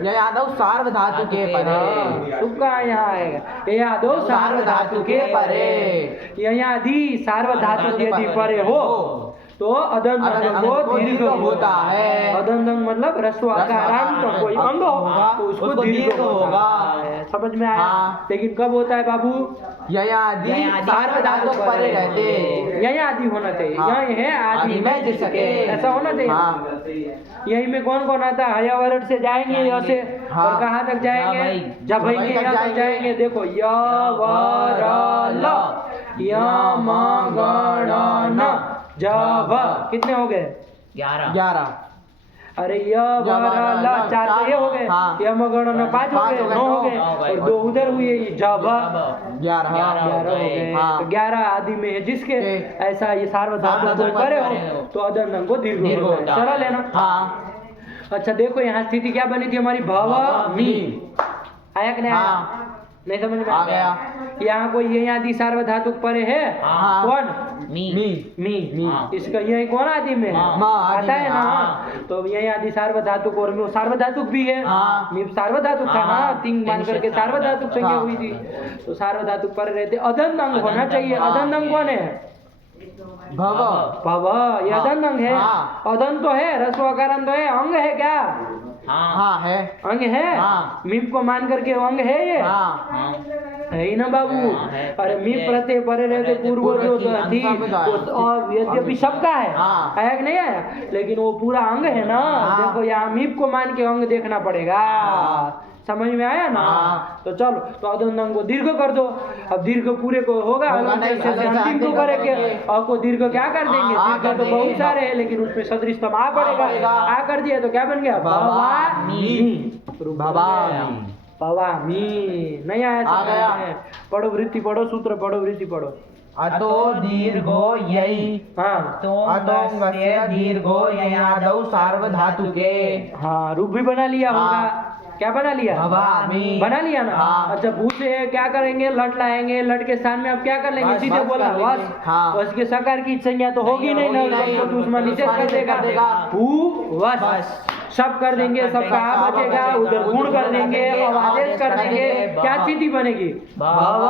ययादौ सार्वधातु के परे। सुख का यहाँ आएगा, ययादौ सार्वधातु के परे। ययादि सार्वधातु यदि परे हो तो अदंत अंग को दीर्घ होता है। अदंत अंग मतलब ह्रस्वकारांत कोई अंग होगा तो उसको दीर्घ होगा। समझ में आया? हाँ। लेकिन कब होता है बाबू? ययादि सार्वधातु परे रहते। ययादि होना चाहिए। हाँ। यही है आदि में जिसके, ऐसा होना चाहिए। हाँ। यही में कौन कौन आता है? हयावरण से जाएंगे यहाँ से, हाँ। और कहाँ तक जाएंगे? जब भाई के यहाँ तक जाएंगे। देखो य व र ल यम गण न जब, कितने हो गए? 11। अरे य व र ल 4 तो ये हो गए, हाँ। यम गण न 5 हो गए, 9 हो गए, और 2 उधर हुए, जब 11 11 हो गए। हाँ। तो 11 आदि में है जिसके, ऐसा ये सार्वधातु कोई परे हो तो अदंत अंग को दीर्घ होता है। सरल है ना? हाँ। अच्छा देखो यहाँ स्थिति क्या बनी थी हमारी? भव मी। आया कि नहीं आया? हाँ। नहीं समझ में आ गया। यहाँ कोई ये आदि सार्वधातुक परे है? हाँ। कौन? मी। मी। हाँ। इसका यही कौन आदि में है? माँ आदि आता है में, ना? हाँ। तो यही आदि सार्वधातुक और वो सार्वधातुक भी है। हाँ। मी सार्वधातुक था ना, हाँ। तिंग मान करके सार्वधातुक संज्ञा हाँ। हुई थी, तो सार्वधातुक परे रहते। अदंत अंग होना चाहिए। हाँ। अदंत अंग कौन है? भव। भव, ये हाँ। अदंत अंग है। हाँ। अदंत तो है, ह्रस्वकारांत तो है, अंग है क्या? हाँ है। अंग है। हाँ। मीप को मान करके अंग है ये? हाँ। है ही ना बाबू? हाँ, है। अरे मीप प्रत्यय परे रहते पूर्व जो थी वो यद्यपि सबका है, हाँ। आया कि नहीं आया? लेकिन वो पूरा अंग है ना। हाँ। देखो यहाँ मीप को मान के अंग देखना पड़ेगा। हाँ। समझ में आया ना? हाँ। तो चलो, तो अदंत अंग को दीर्घ कर दो। अब दीर्घ पूरे को होगा, होगा अलग नहीं, से अलग से अंतिम को अंतिम करेंगे, करेंगे। और को दीर्घ क्या कर देंगे? हाँ, दीर्घ तो कर बहुत देंगे। सारे हैं, लेकिन उसमें सदृश तम आ पड़ेगा। पड़ेगा। आ कर दिया तो क्या बन गया? भवामी। भवामी। भवामी। नहीं आया आ समझ गया। में? पढ़ो वृत्ति पढ़ो, सूत्र पढ़ो, वृत्ति पढ़ो। अतो दीर्घो यई। हाँ अतोंगस्य दीर्घो ययादौ सार्वधातुके। हाँ, रूप भी बना लिया होगा। हाँ। क्या बना लिया? भवामी। बना लिया ना? हाँ। अच्छा, भू से क्या करेंगे? लट लाएंगे, लट के स्थान में अब क्या कर लेंगे? बस, सीधे बस बोला कर लेंगे। वस। हाँ। वस के सकार की संज्ञा तो होगी नहीं ना, नहीं, उसको दुश्मन निषेध कर दुश्मन देगा। कर देगा। भू वस सब कर देंगे, सबका आ बचेगा, उधर गुण कर देंगे, अब आदेश कर देंगे। क्या स्थिति बनेगी? भव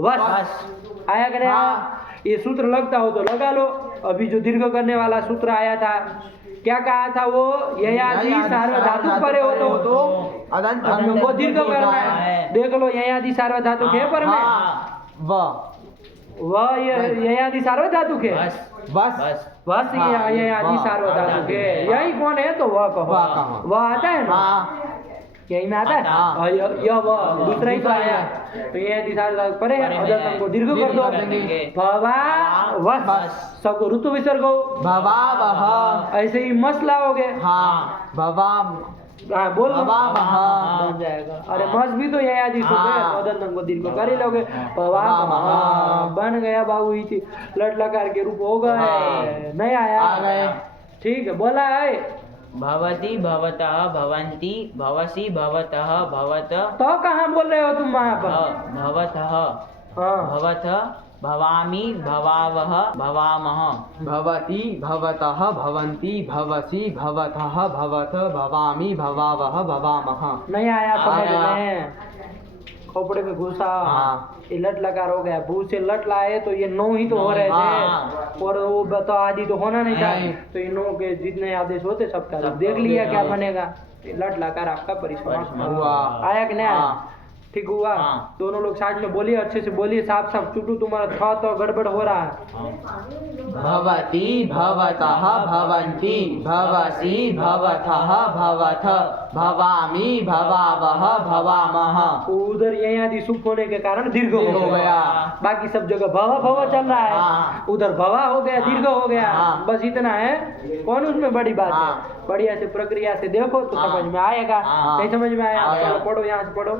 वस। आया करे? हाँ। ये सूत्र लगता हो तो लगा लो। अभी जो दीर्घ करने वाला सूत्र आया था, क्या कहा था वो? ययादि सार्वधातुक परे हो तो अदंत अंग को दीर्घ करना है। है। देख लो, ययादि सार्वधातुक है पर में हाँ। वह ययादि सार्वधातुक है। बस। बस हाँ, ययादि वाह, सार्वधातुक है। यही कौन है? तो वह कहो। वाह कहो। वह आता है ना? हाँ। यही में आता है। हाँ। और यह वह दूसरा ही तो आया। तो ययादि सार्वधातुक परे है, अदंत अंग को दीर्घ कर दो। देंगे। भवा वस सबको ऋतु विसर्ग हो। भवावह। ऐसे ही मस लाओगे। हाँ। भवाम। हाँ, बोल लो। भवामह। बन जाएगा। अरे मस भी तो यह आदि हो गया, हाँ। अदंत अंग को दीर्घ कर ही लोगे। भवामह बन गया बाबू, ही थी लट लकार के रूप हो गए। हाँ। नहीं आया? आ गए। ठीक है, बोला है। भवति भवतः भवन्ति भवसि भवतः भवत तो कहाँ बोल रहे हो तुम वहाँ पर? भवतः हाँ। भवथ भवामि भवावह भवामः भवति भवतः भवन्ति भवसि भवतः भवत भवामि भवावह भवामः। नहीं आया समझ आया। में? खोपड़े में घुसा। हाँ। ये लट लकार हो गया। भू से लट लाए तो ये 9 ही तो हो रहे हाँ। थे, और वो बता आदि तो होना नहीं था। नहीं। तो ये 9 के जितने आदेश होते सबका सब देख लिया क्या हाँ। बनेगा। ये लट लाकर आपका परिसमाप्त हुआ। आया कि नहीं आया? हाँ। ठीक हुआ? हाँ। दोनों लोग साथ में बोलिए, अच्छे से बोलिए, साफ साफ। चुटू तुम्हारा था तो गड़बड़ हो रहा है। भवति भवतः भवन्ति भवसि भवतः भवथ भवामि भवावह भवामः। उधर ये आदि सुख होने के कारण दीर्घ हो हो गया। गया। बाकी सब जगह भव भव चल रहा हाँ। है, उधर भवा हो गया, दीर्घ हो गया। हाँ। बस इतना है। कौन उसमें बड़ी बात है? हाँ। बढ़िया से प्रक्रिया से देखो तो समझ में आएगा। नहीं समझ में आया चलो पढ़ो, यहाँ से पढ़ो।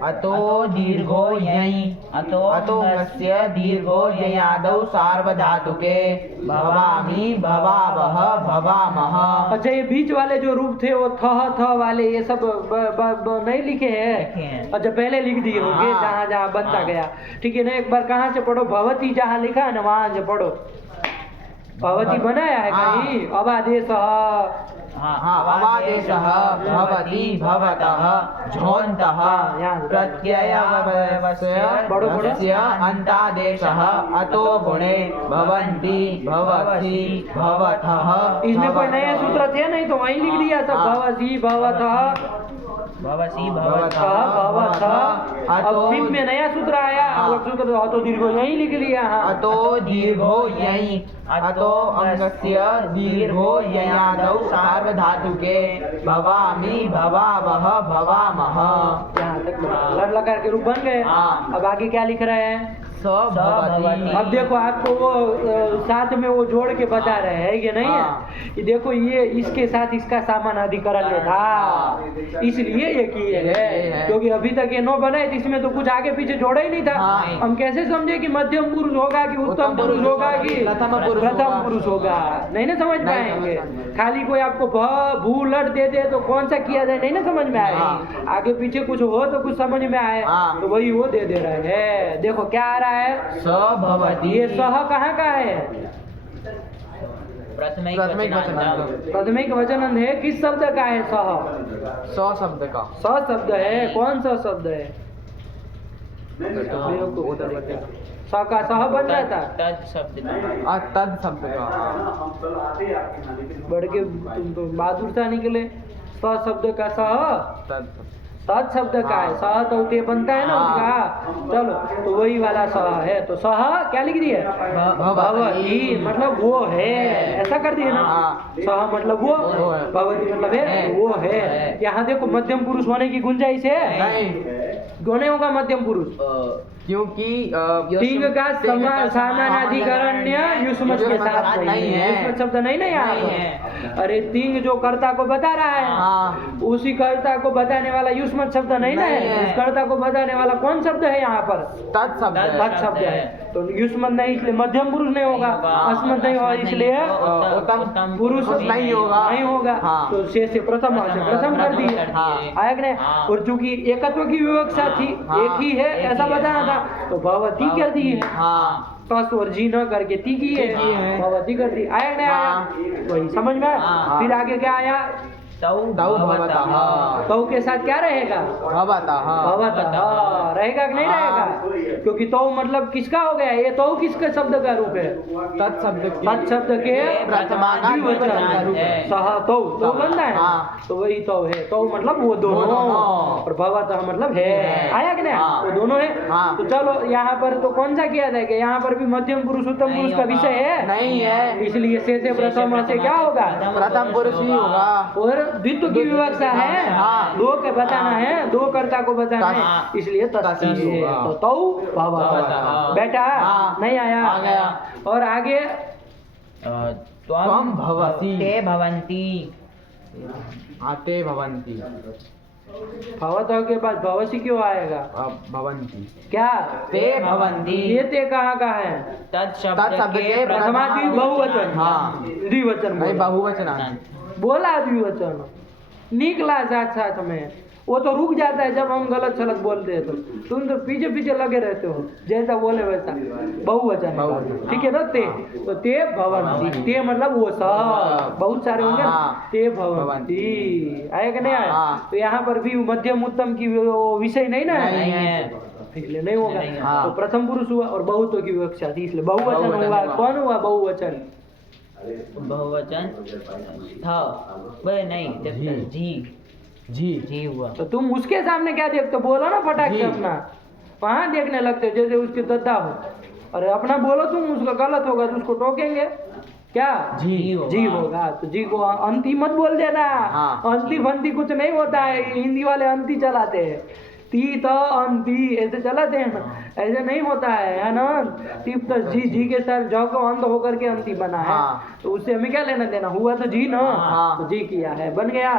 अतो दीर्घो यई अतो ङस्य दीर्घो ययादौ सार्वधातुके भवामि भवावह भवामः। अच्छा ये बीच वाले जो रूप थे वो थ वाले ये सब नहीं लिखे हैं? अच्छा पहले लिख दिए होंगे जहाँ जहाँ बनता गया। ठीक है ना, एक बार कहाँ से पढ़ो, भवती जहाँ लिखा है ना वहाँ से पढ़ो। भवती बनाया है कहीं? अवादेश अवादेशः भवति भवतः झोन्तः प्रत्ययवस्य अन्तादेशः अतो गुणे भवन्ति भवति भवतः। इसमें कोई नए सूत्र थे नहीं तो वहीं लिख दिया सब, भवसी भवतः भवसी भवतः भवतः। अब फिर में नया सूत्र आया, अलग सूत्र अतो दीर्घो यहीं लिख लिया। अतो दीर्घो यई अतो अंगस्य दीर्घो ययादौ सार्वधातुके भवामि भवावह भवामः। यहाँ तक लड़ लकार के रूप बन गए। अब आगे क्या लिख रहे हैं? भवति। अब देखो आपको वो साथ में वो जोड़ के बता रहे हैं कि नहीं है कि देखो ये इसके साथ इसका सामान अधिकरण में था इसलिए ये किए है, क्योंकि अभी तक ये 9 बनाए तो इसमें तो कुछ आगे पीछे जोड़ा ही नहीं था। हम कैसे समझे कि मध्यम पुरुष होगा कि उत्तम पुरुष होगा कि प्रथम पुरुष होगा? नहीं ना समझ पाएंगे। खाली कोई आपको भ भू लट दे दे तो कौन सा किया जाए नहीं ना समझ में आए। आगे पीछे कुछ हो तो कुछ समझ में आए तो वही वो दे रहे हैं। देखो क्या आ रहा है, स भवति। ये सह कहाँ का है? प्राथमिक वचनांत है। किस शब्द का है सह? स शब्द का। स शब्द है। कौन सा शब्द है? स का सह बन जाता। तद शब्द तद शब्द का। बढ़ के तुम तो बहादुर सा निकले। स शब्द का सह तद शब्द का है। सह तो ते बनता है ना उसका। चलो तो वही वाला सह है। तो सह क्या लिख दिए? भवती मतलब वो है, ऐसा कर दिए ना। सह मतलब वो, भवती मतलब है वो है। यहाँ देखो मध्यम पुरुष होने की गुंजाइश है? क्यों नहीं होगा मध्यम पुरुष? क्योंकि तिंग का समानाधिकरण्य युष्मत के साथ नहीं है। युष्मत शब्द नहीं ना यहाँ है। अरे तिंग जो कर्ता को बता रहा है उसी कर्ता को बताने वाला युष्मत शब्द नहीं ना है। उस कर्ता को बताने वाला कौन शब्द है यहाँ पर? तत् शब्द है। तो युष्मत नहीं इसलिए मध्यम पुरुष नहीं होगा, अस्मत नहीं होगा इसलिए उत्तम पुरुष नहीं होगा। तो से प्रथम कर दिए। आया कि नहीं? और चूंकि एकत्व की विवक्षा थी, एक ही है ऐसा बताना था तो भवती कर दी है। कस और जी न करके ती की है, भवती कर दी। आया नहीं आया? वही समझ में आया। फिर आगे क्या आया? तौ भवतः। तौ के साथ क्या रहेगा? भवतः रहेगा कि नहीं रहेगा? क्योंकि तौ मतलब किसका हो गया? ये तौ किसके शब्द का रूप है? तत् शब्द के द्विवचन का रूप है। सह तौ बनता है तो वही तौ है। तौ मतलब वो दोनों और भवतः मतलब है। आया कि नहीं? वो दोनों है। तो चलो यहाँ पर तो कौन सा किया जाएगा? यहाँ पर भी मध्यम पुरुष उत्तम पुरुष का विषय है नहीं है, इसलिए से प्रथम से क्या होगा? प्रथम पुरुष ही होगा। और द्वित्व की विवक्षा है, दो के बताना है, दो कर्ता को बताना है, इसलिए तस्सी है। तो तौ भवतः। बेटा नहीं आया? आ गया। और आगे त्वं भवसि। ते भवन्ति। ते भवन्ति। भवतः के बाद भवसी क्यों आएगा? भवन्ति क्या? ते भवन्ति। ये ते कहाँ का है? तत् शब्द के प्रथमादि बहुवचन। द्विवचन नहीं बहुवचन बोला, द्विवचन निकला साथ में। वो तो रुक जाता है जब हम गलत सलत बोलते हैं। तो तुम तो पीछे पीछे लगे रहते हो, जैसा बोले वैसा। बहुवचन ठीक है ना? ते तो ते भवन्ति। ते मतलब वो सह बहुत सारे होंगे ना। ते भवन्ति। आया कि नहीं आया? तो यहाँ पर भी मध्यम उत्तम की विषय नहीं ना है, इसलिए नहीं होगा। तो प्रथम पुरुष हुआ और बहुत्व की विवक्षा थी इसलिए बहुवचन हुआ। कौन हुआ बहुवचन? बहुवचन था नहीं जी हुआ। तो तुम उसके सामने क्या देखते हो? बोलो ना फटाक से अपना। वहाँ देखने लगते हो जैसे उसके दद्दा हो। अरे अपना बोलो तुम, उसका गलत होगा तो उसको टोकेंगे क्या? जी होगा। तो जी को अंति मत बोल देना। अंति फंती कुछ नहीं होता है। हिंदी वाले अंति चलाते हैं। ती त अंती ऐसे चलाते हैं ना, ऐसे नहीं होता है ना। ती प्लस जी, जी के साथ ज को अंत होकर के अंती बना है, तो उससे हमें क्या लेना देना, हुआ तो जी ना, तो जी किया है, बन गया।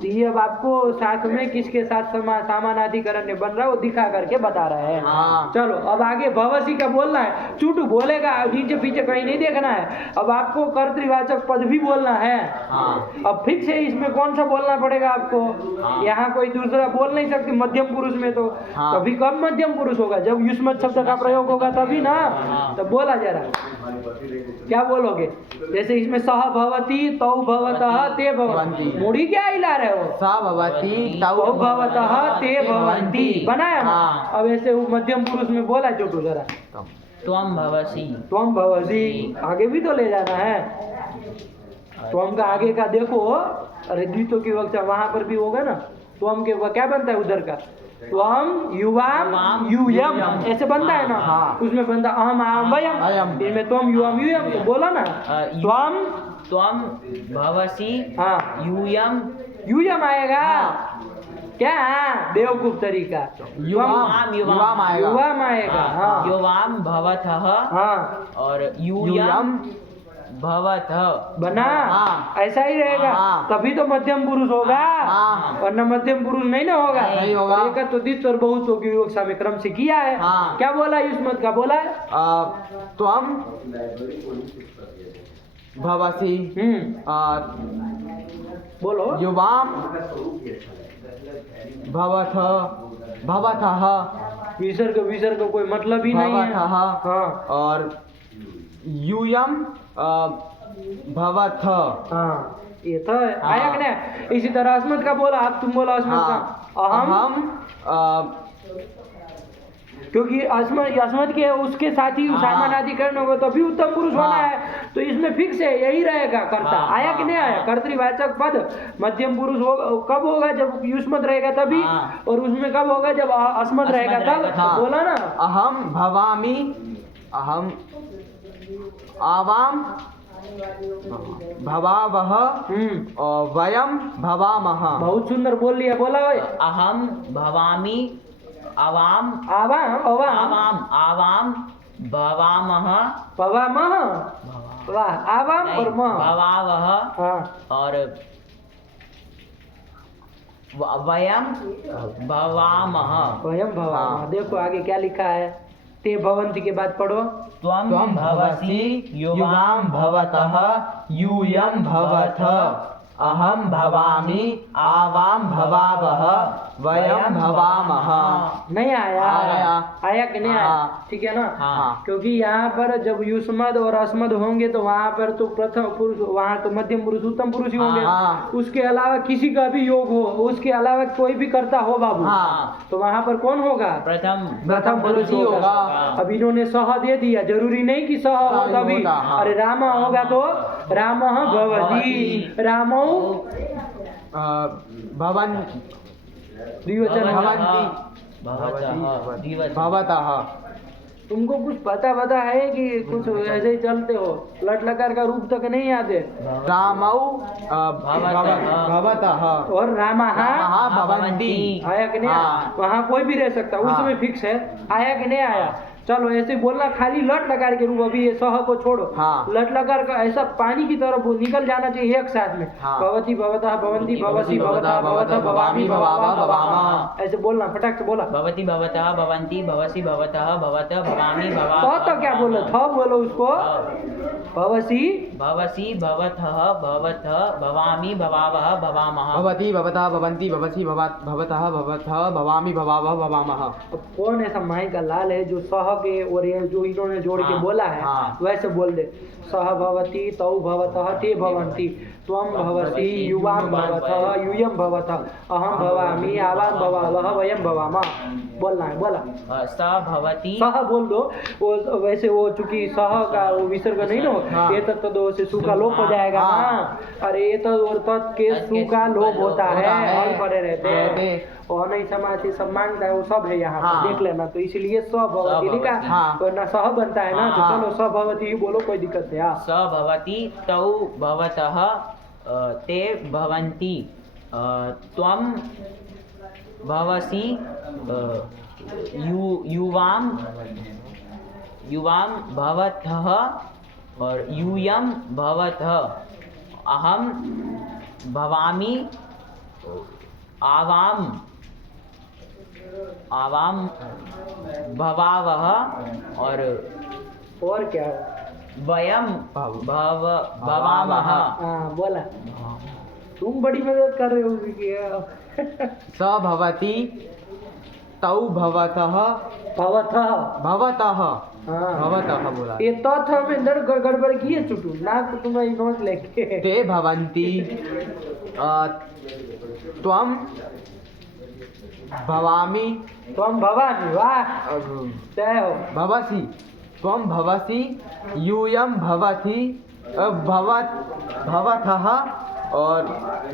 तो ये अब आपको साथ में किसके साथ समानाधिकरण में बन रहा है वो दिखा करके बता रहे हैं। चलो अब आगे भवसी का बोलना है, चुटू बोलेगा, नीचे पीछे कहीं नहीं देखना है। अब आपको कर्तृवाचक पद भी बोलना है। अब फिक्स है इसमें कौन सा बोलना पड़ेगा आपको, यहाँ कोई दूसरा बोल नहीं सकती मध्यम पुरुष में। तो कभी कब मध्यम पुरुष होगा, जब युष्मत शब्द का प्रयोग होगा तभी ना। तब बोला जरा क्या बोलोगे, जैसे इसमें सह भवती तौ भवतः ते भवन्ति, मुड़ी क्या हिला रहे हो, स भवति तौ भवतः ते भवन्ति बनाया ना। अब ऐसे वो मध्यम पुरुष में बोला चोटू जरा, त्वम भवसि, त्वम भवसि, आगे भी तो ले जाना है। त्वम का आगे का देखो, अरे द्वितो की वक्त वहां पर भी होगा ना, त्वम के क्या बनता है उधर का, त्वम युवाम यूयम ऐसे बनता है ना। उसमें बनता अहम आम वयम, इसमें त्वम युवाम यूयम, तो बोला ना त्वम त्वम भवसि यूयम, यूयम आएगा क्या, बेवकूफ तरीका, युवाम युवाम आएगा। युवाम भवतः, और यूयम भवतः बना, ऐसा ही रहेगा, तभी तो मध्यम पुरुष होगा, वरना मध्यम पुरुष नहीं ना होगा। एक तो दित और बहुतों की विवक्षा में क्रम से किया है। क्या बोला युष्मत का, बोला है त्वम भवसि, बोलो युवाम भवतः, विसर्ग विसर्ग कोई मतलब ही नहीं है। हाँ, और यूयम भवथ, ये तो आया कि नहीं। इसी तरह अस्मत का बोला, अब तुम बोला अस्मत का, अहम, क्योंकि अस्मत के उसके साथ ही समानाधिकरण होगा तभी उत्तम पुरुष होना है, तो इसमें फिक्स है यही रहेगा कर्ता। आया कि नहीं आया, कर्तृवाचक पद मध्यम पुरुष कब होगा, जब युष्मत रहेगा तभी, और उसमें कब होगा, जब अस्मत रहेगा तब। बोला ना अहम भवामि, अहम आवाम भवावह, और वयम भवामः। बहुत सुंदर बोल लिया, बोला भाई। अहम भवामि आवाम, आवाम आवाम भवामः, भवामः, वाह, आवाम और मह, भवावह, और वयम भवामः, वयम भवामः। देखो आगे क्या लिखा है, ते भवन्ति के बाद पढ़ो, त्वम भवसि युवाम भवतः यूयम भवथ, अहम भवामि आवाम भवावह, वयम भवामः। नहीं आया, आया कि नहीं आया, ठीक है ना। क्योंकि यहाँ पर जब युष्मद और अस्मद होंगे तो वहाँ पर तो प्रथम पुरुष, वहाँ तो मध्यम पुरुष उत्तम पुरुष ही होंगे। उसके अलावा किसी का भी योग हो, उसके अलावा कोई भी कर्ता हो बाबू, तो वहाँ पर कौन होगा, प्रथम पुरुष ही होगा। अब इन्होंने सह दे दिया, जरूरी नहीं कि सह हो तभी। अरे राम होगा तो रामः भवति, रामौ भवन द्विवचन भवतः। तुमको कुछ पता है कि कुछ ऐसे ही चलते हो, लट लकार का रूप तक नहीं याद है। रामौ भवतः और रामः भवन्ति, आया कि नहीं, वहाँ कोई भी रह सकता, उसमें फिक्स है। आया कि नहीं आया, चलो ऐसे बोलना, खाली लट लकार के रूप, अभी ये सह को छोड़ो, लट लकार का ऐसा पानी की तरफ वो निकल जाना चाहिए एक साथ में। भवति भवतः भवन्ति भवसि भवतः भवतः भवामि भवावः भवामः, ऐसे बोलना, फटाक से बोला। भवति भवतः भवन्ति भवसि भवतः भवतः भवामि भवावः। तो क्या बोलो, था बोलो उसको, भवसि भवतः भवतः भवामि भवावः भवामः। भवति भवतः भवन्ति भवसि भवतः भवतः भवामि भवावः भवामः। कौन ऐसा माई का लाल है जो सह के और ये जो इन्होंने जोड़ के बोला है वैसे बोल दे, सह भवति तौ भवतः ते भवन्ति, त्वं भवसि युवाम भवतः यूयम भवतः, अहम भवामि आवाम भवावः वयम भवामः। बोलना है, बोला। सह भवति, सह बोल दो, वो वैसे वो चूंकि सह का वो विसर्ग नहीं ना, ये तत्व से सु का लोप हो जाएगा ना। अरे ये तो और तत् के सु का लोप होता है, और पड़े रहते हैं, और नहीं समाज से सब मांगता है, वो सब है यहाँ पर, देख लेना। तो इसलिए स भवति लिखा, वरना सह बनता है ना, तो चलो स भवति ही बोलो, कोई दिक्कत नहीं। स भवति तौ भवतः ते भवन्ति, त्वं भवसि युवाम भवतः और यूयम भवतः अहम भवामि आवाम भवावः और क्या वयम भवामः। हाँ बोला, तुम बड़ी मदद कर रहे हो उसकी। स भवति तौ भवतः भवतः हाँ भवतः बोला। ये तो था में गड़बड़ की है चुटू ना, तो तुम्हारी नोट लेके ते भवन्ति त्वं भवामि तुम भवानी, वाह जय हो। भवसि त्वं भवसि यूयं भवति भवतः और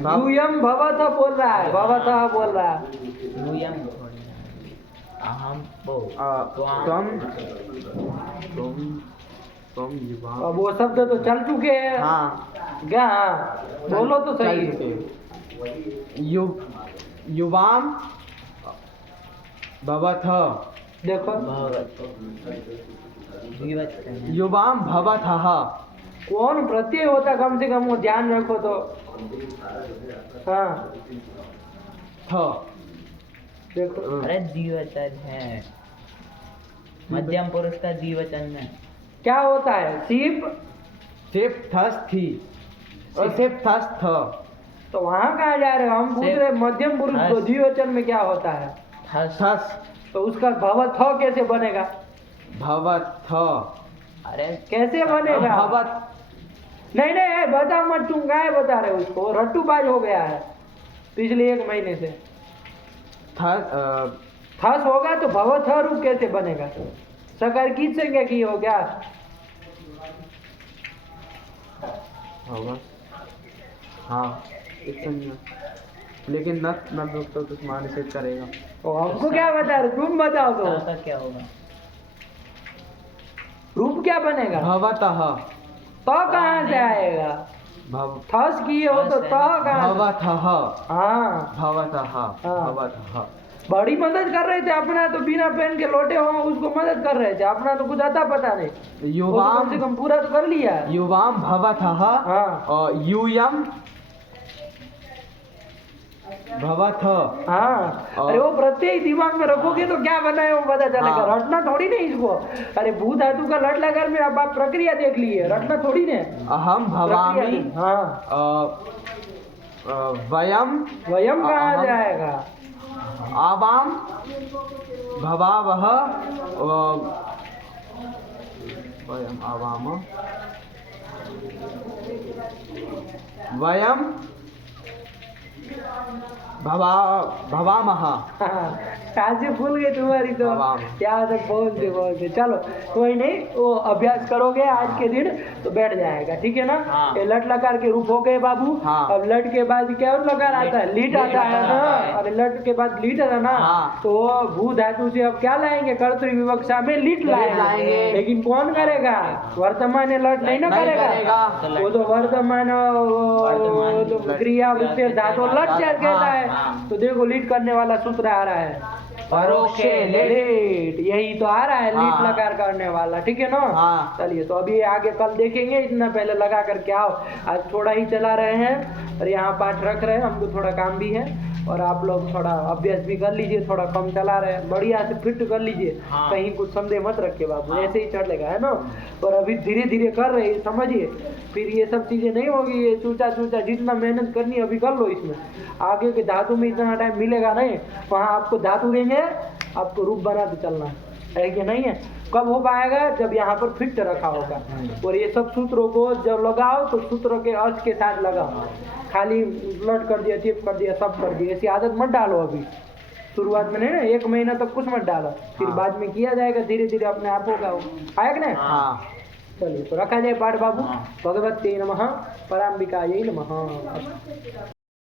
यूयम भवतः बोल रहा है, भवतः बोल रहा है। यूयम अहम त्वं युवाम। अब वो शब्द तो चल चुके हैं। हाँ क्या बोलो तो सही। युवाम भवतः, देखो युवाम भवतः कौन प्रत्यय होता कम से कम वो ध्यान रखो तो। हाँ थ देखो अरे द्विवचन है, मध्यम पुरुष का द्विवचन में क्या होता है, सीप सिप थस थी और सिप थस थ। तो वहाँ कहाँ जा रहे हो, हम पूछ रहे मध्यम पुरुष को द्विवचन में क्या होता है। थस तो उसका भवथ कैसे बनेगा, भवथ। अरे कैसे बनेगा। भवत नहीं नहीं बता मत, तुम काय बता रहे हो उसको, रट्टूबाज हो गया है पिछले 1 महीने से। थस होगा तो भवथ रूप कैसे बनेगा, सकार की संज्ञा की हो क्या। हाँ लेकिन न तो मान से करेगा। तो हमको क्या बता रहे, तुम बताओ तो का क्या होगा, रूप क्या बनेगा। भवतः तो कहाँ से आएगा, भव थस की हो तो कहाँ से। भवतः हाँ भवतः भवतः। बड़ी मदद कर रहे थे, अपना तो बिना पेन के लौटे हो उसको मदद कर रहे थे, अपना तो कुछ आता पता नहीं। वो तो युवाम कम से कम पूरा तो कर लिया। युवाम भवतः हाँ और यूयम भवथ। हाँ अरे वो प्रत्येक दिमाग में रखोगे तो क्या बनाए वो पता चलेगा। हाँ। रटना थोड़ी नहीं इसको, अरे भू धातु का लट लगा में अब आप प्रक्रिया देख लिए, रटना थोड़ी ने। अहम भवामि हाँ वयम वयम कहाँ जाएगा, आवाम भवावः वयम आवाम वयम भवामः। आज से भूल गए तुम्हारी तो भवाम। क्या तक बोलते चलो कोई नहीं, वो अभ्यास करोगे आज के दिन तो बैठ जाएगा, ठीक है ना। हाँ। ये लट लकार के रूप हो गए बाबू। हाँ। अब लट के बाद क्या लकार आता है, लीट आता है ना। और लट के बाद लीट है ना। हाँ। तो भू धातु से अब क्या लाएंगे, कर्तृ विवक्षा में लीट लाएंगे। लेकिन कौन करेगा, वर्तमान लट नहीं ना नहीं करेगा। करेगा। वो तो वर्तमान तो क्रिया वृत्ति धातु लट क्या कहता है। हाँ। तो देखो लीट करने वाला सूत्र आ रहा है, परोक्षे लेट, यही तो आ रहा है लीट हाँ। लगा करने वाला, ठीक है ना। हाँ। चलिए तो अभी आगे कल देखेंगे, इतना पहले लगा करके आओ। आज थोड़ा ही चला रहे हैं और यहाँ पाठ रख रहे हैं, हमको थोड़ा काम भी है। और आप लोग थोड़ा अभ्यास भी कर लीजिए, थोड़ा कम चला रहे हैं, बढ़िया से फिट कर लीजिए। हाँ। कहीं कुछ संदेह मत रखिए बाबू, ऐसे ही चलेगा, है ना। और अभी धीरे धीरे कर रहे हैं, समझिए, फिर ये सब चीजें नहीं होगी। ये चूचा चूचा जितना मेहनत करनी है अभी कर लो, इसमें आगे के धातु में इतना टाइम मिलेगा नहीं। वहाँ आपको धातु देंगे, आपको रूप बनाते चलना है कि नहीं है। कब हो पाएगा, जब यहाँ पर फिट रखा होगा। और ये सब सूत्रों को जब लगाओ तो सूत्रों के अर्थ के साथ लगाओ, खाली लट कर दिया, टिप कर दिया, सब कर दिया, ऐसी आदत मत डालो। अभी शुरुआत में नहीं ना, 1 महीना तक कुछ मत डालो, फिर हाँ। बाद में किया जाएगा, धीरे धीरे अपने आप होगा। आया कि नहीं। हाँ। चलिए तो रखा जाए पाठ बाबू। भगवते नमः, पराम्बिकायै नमः।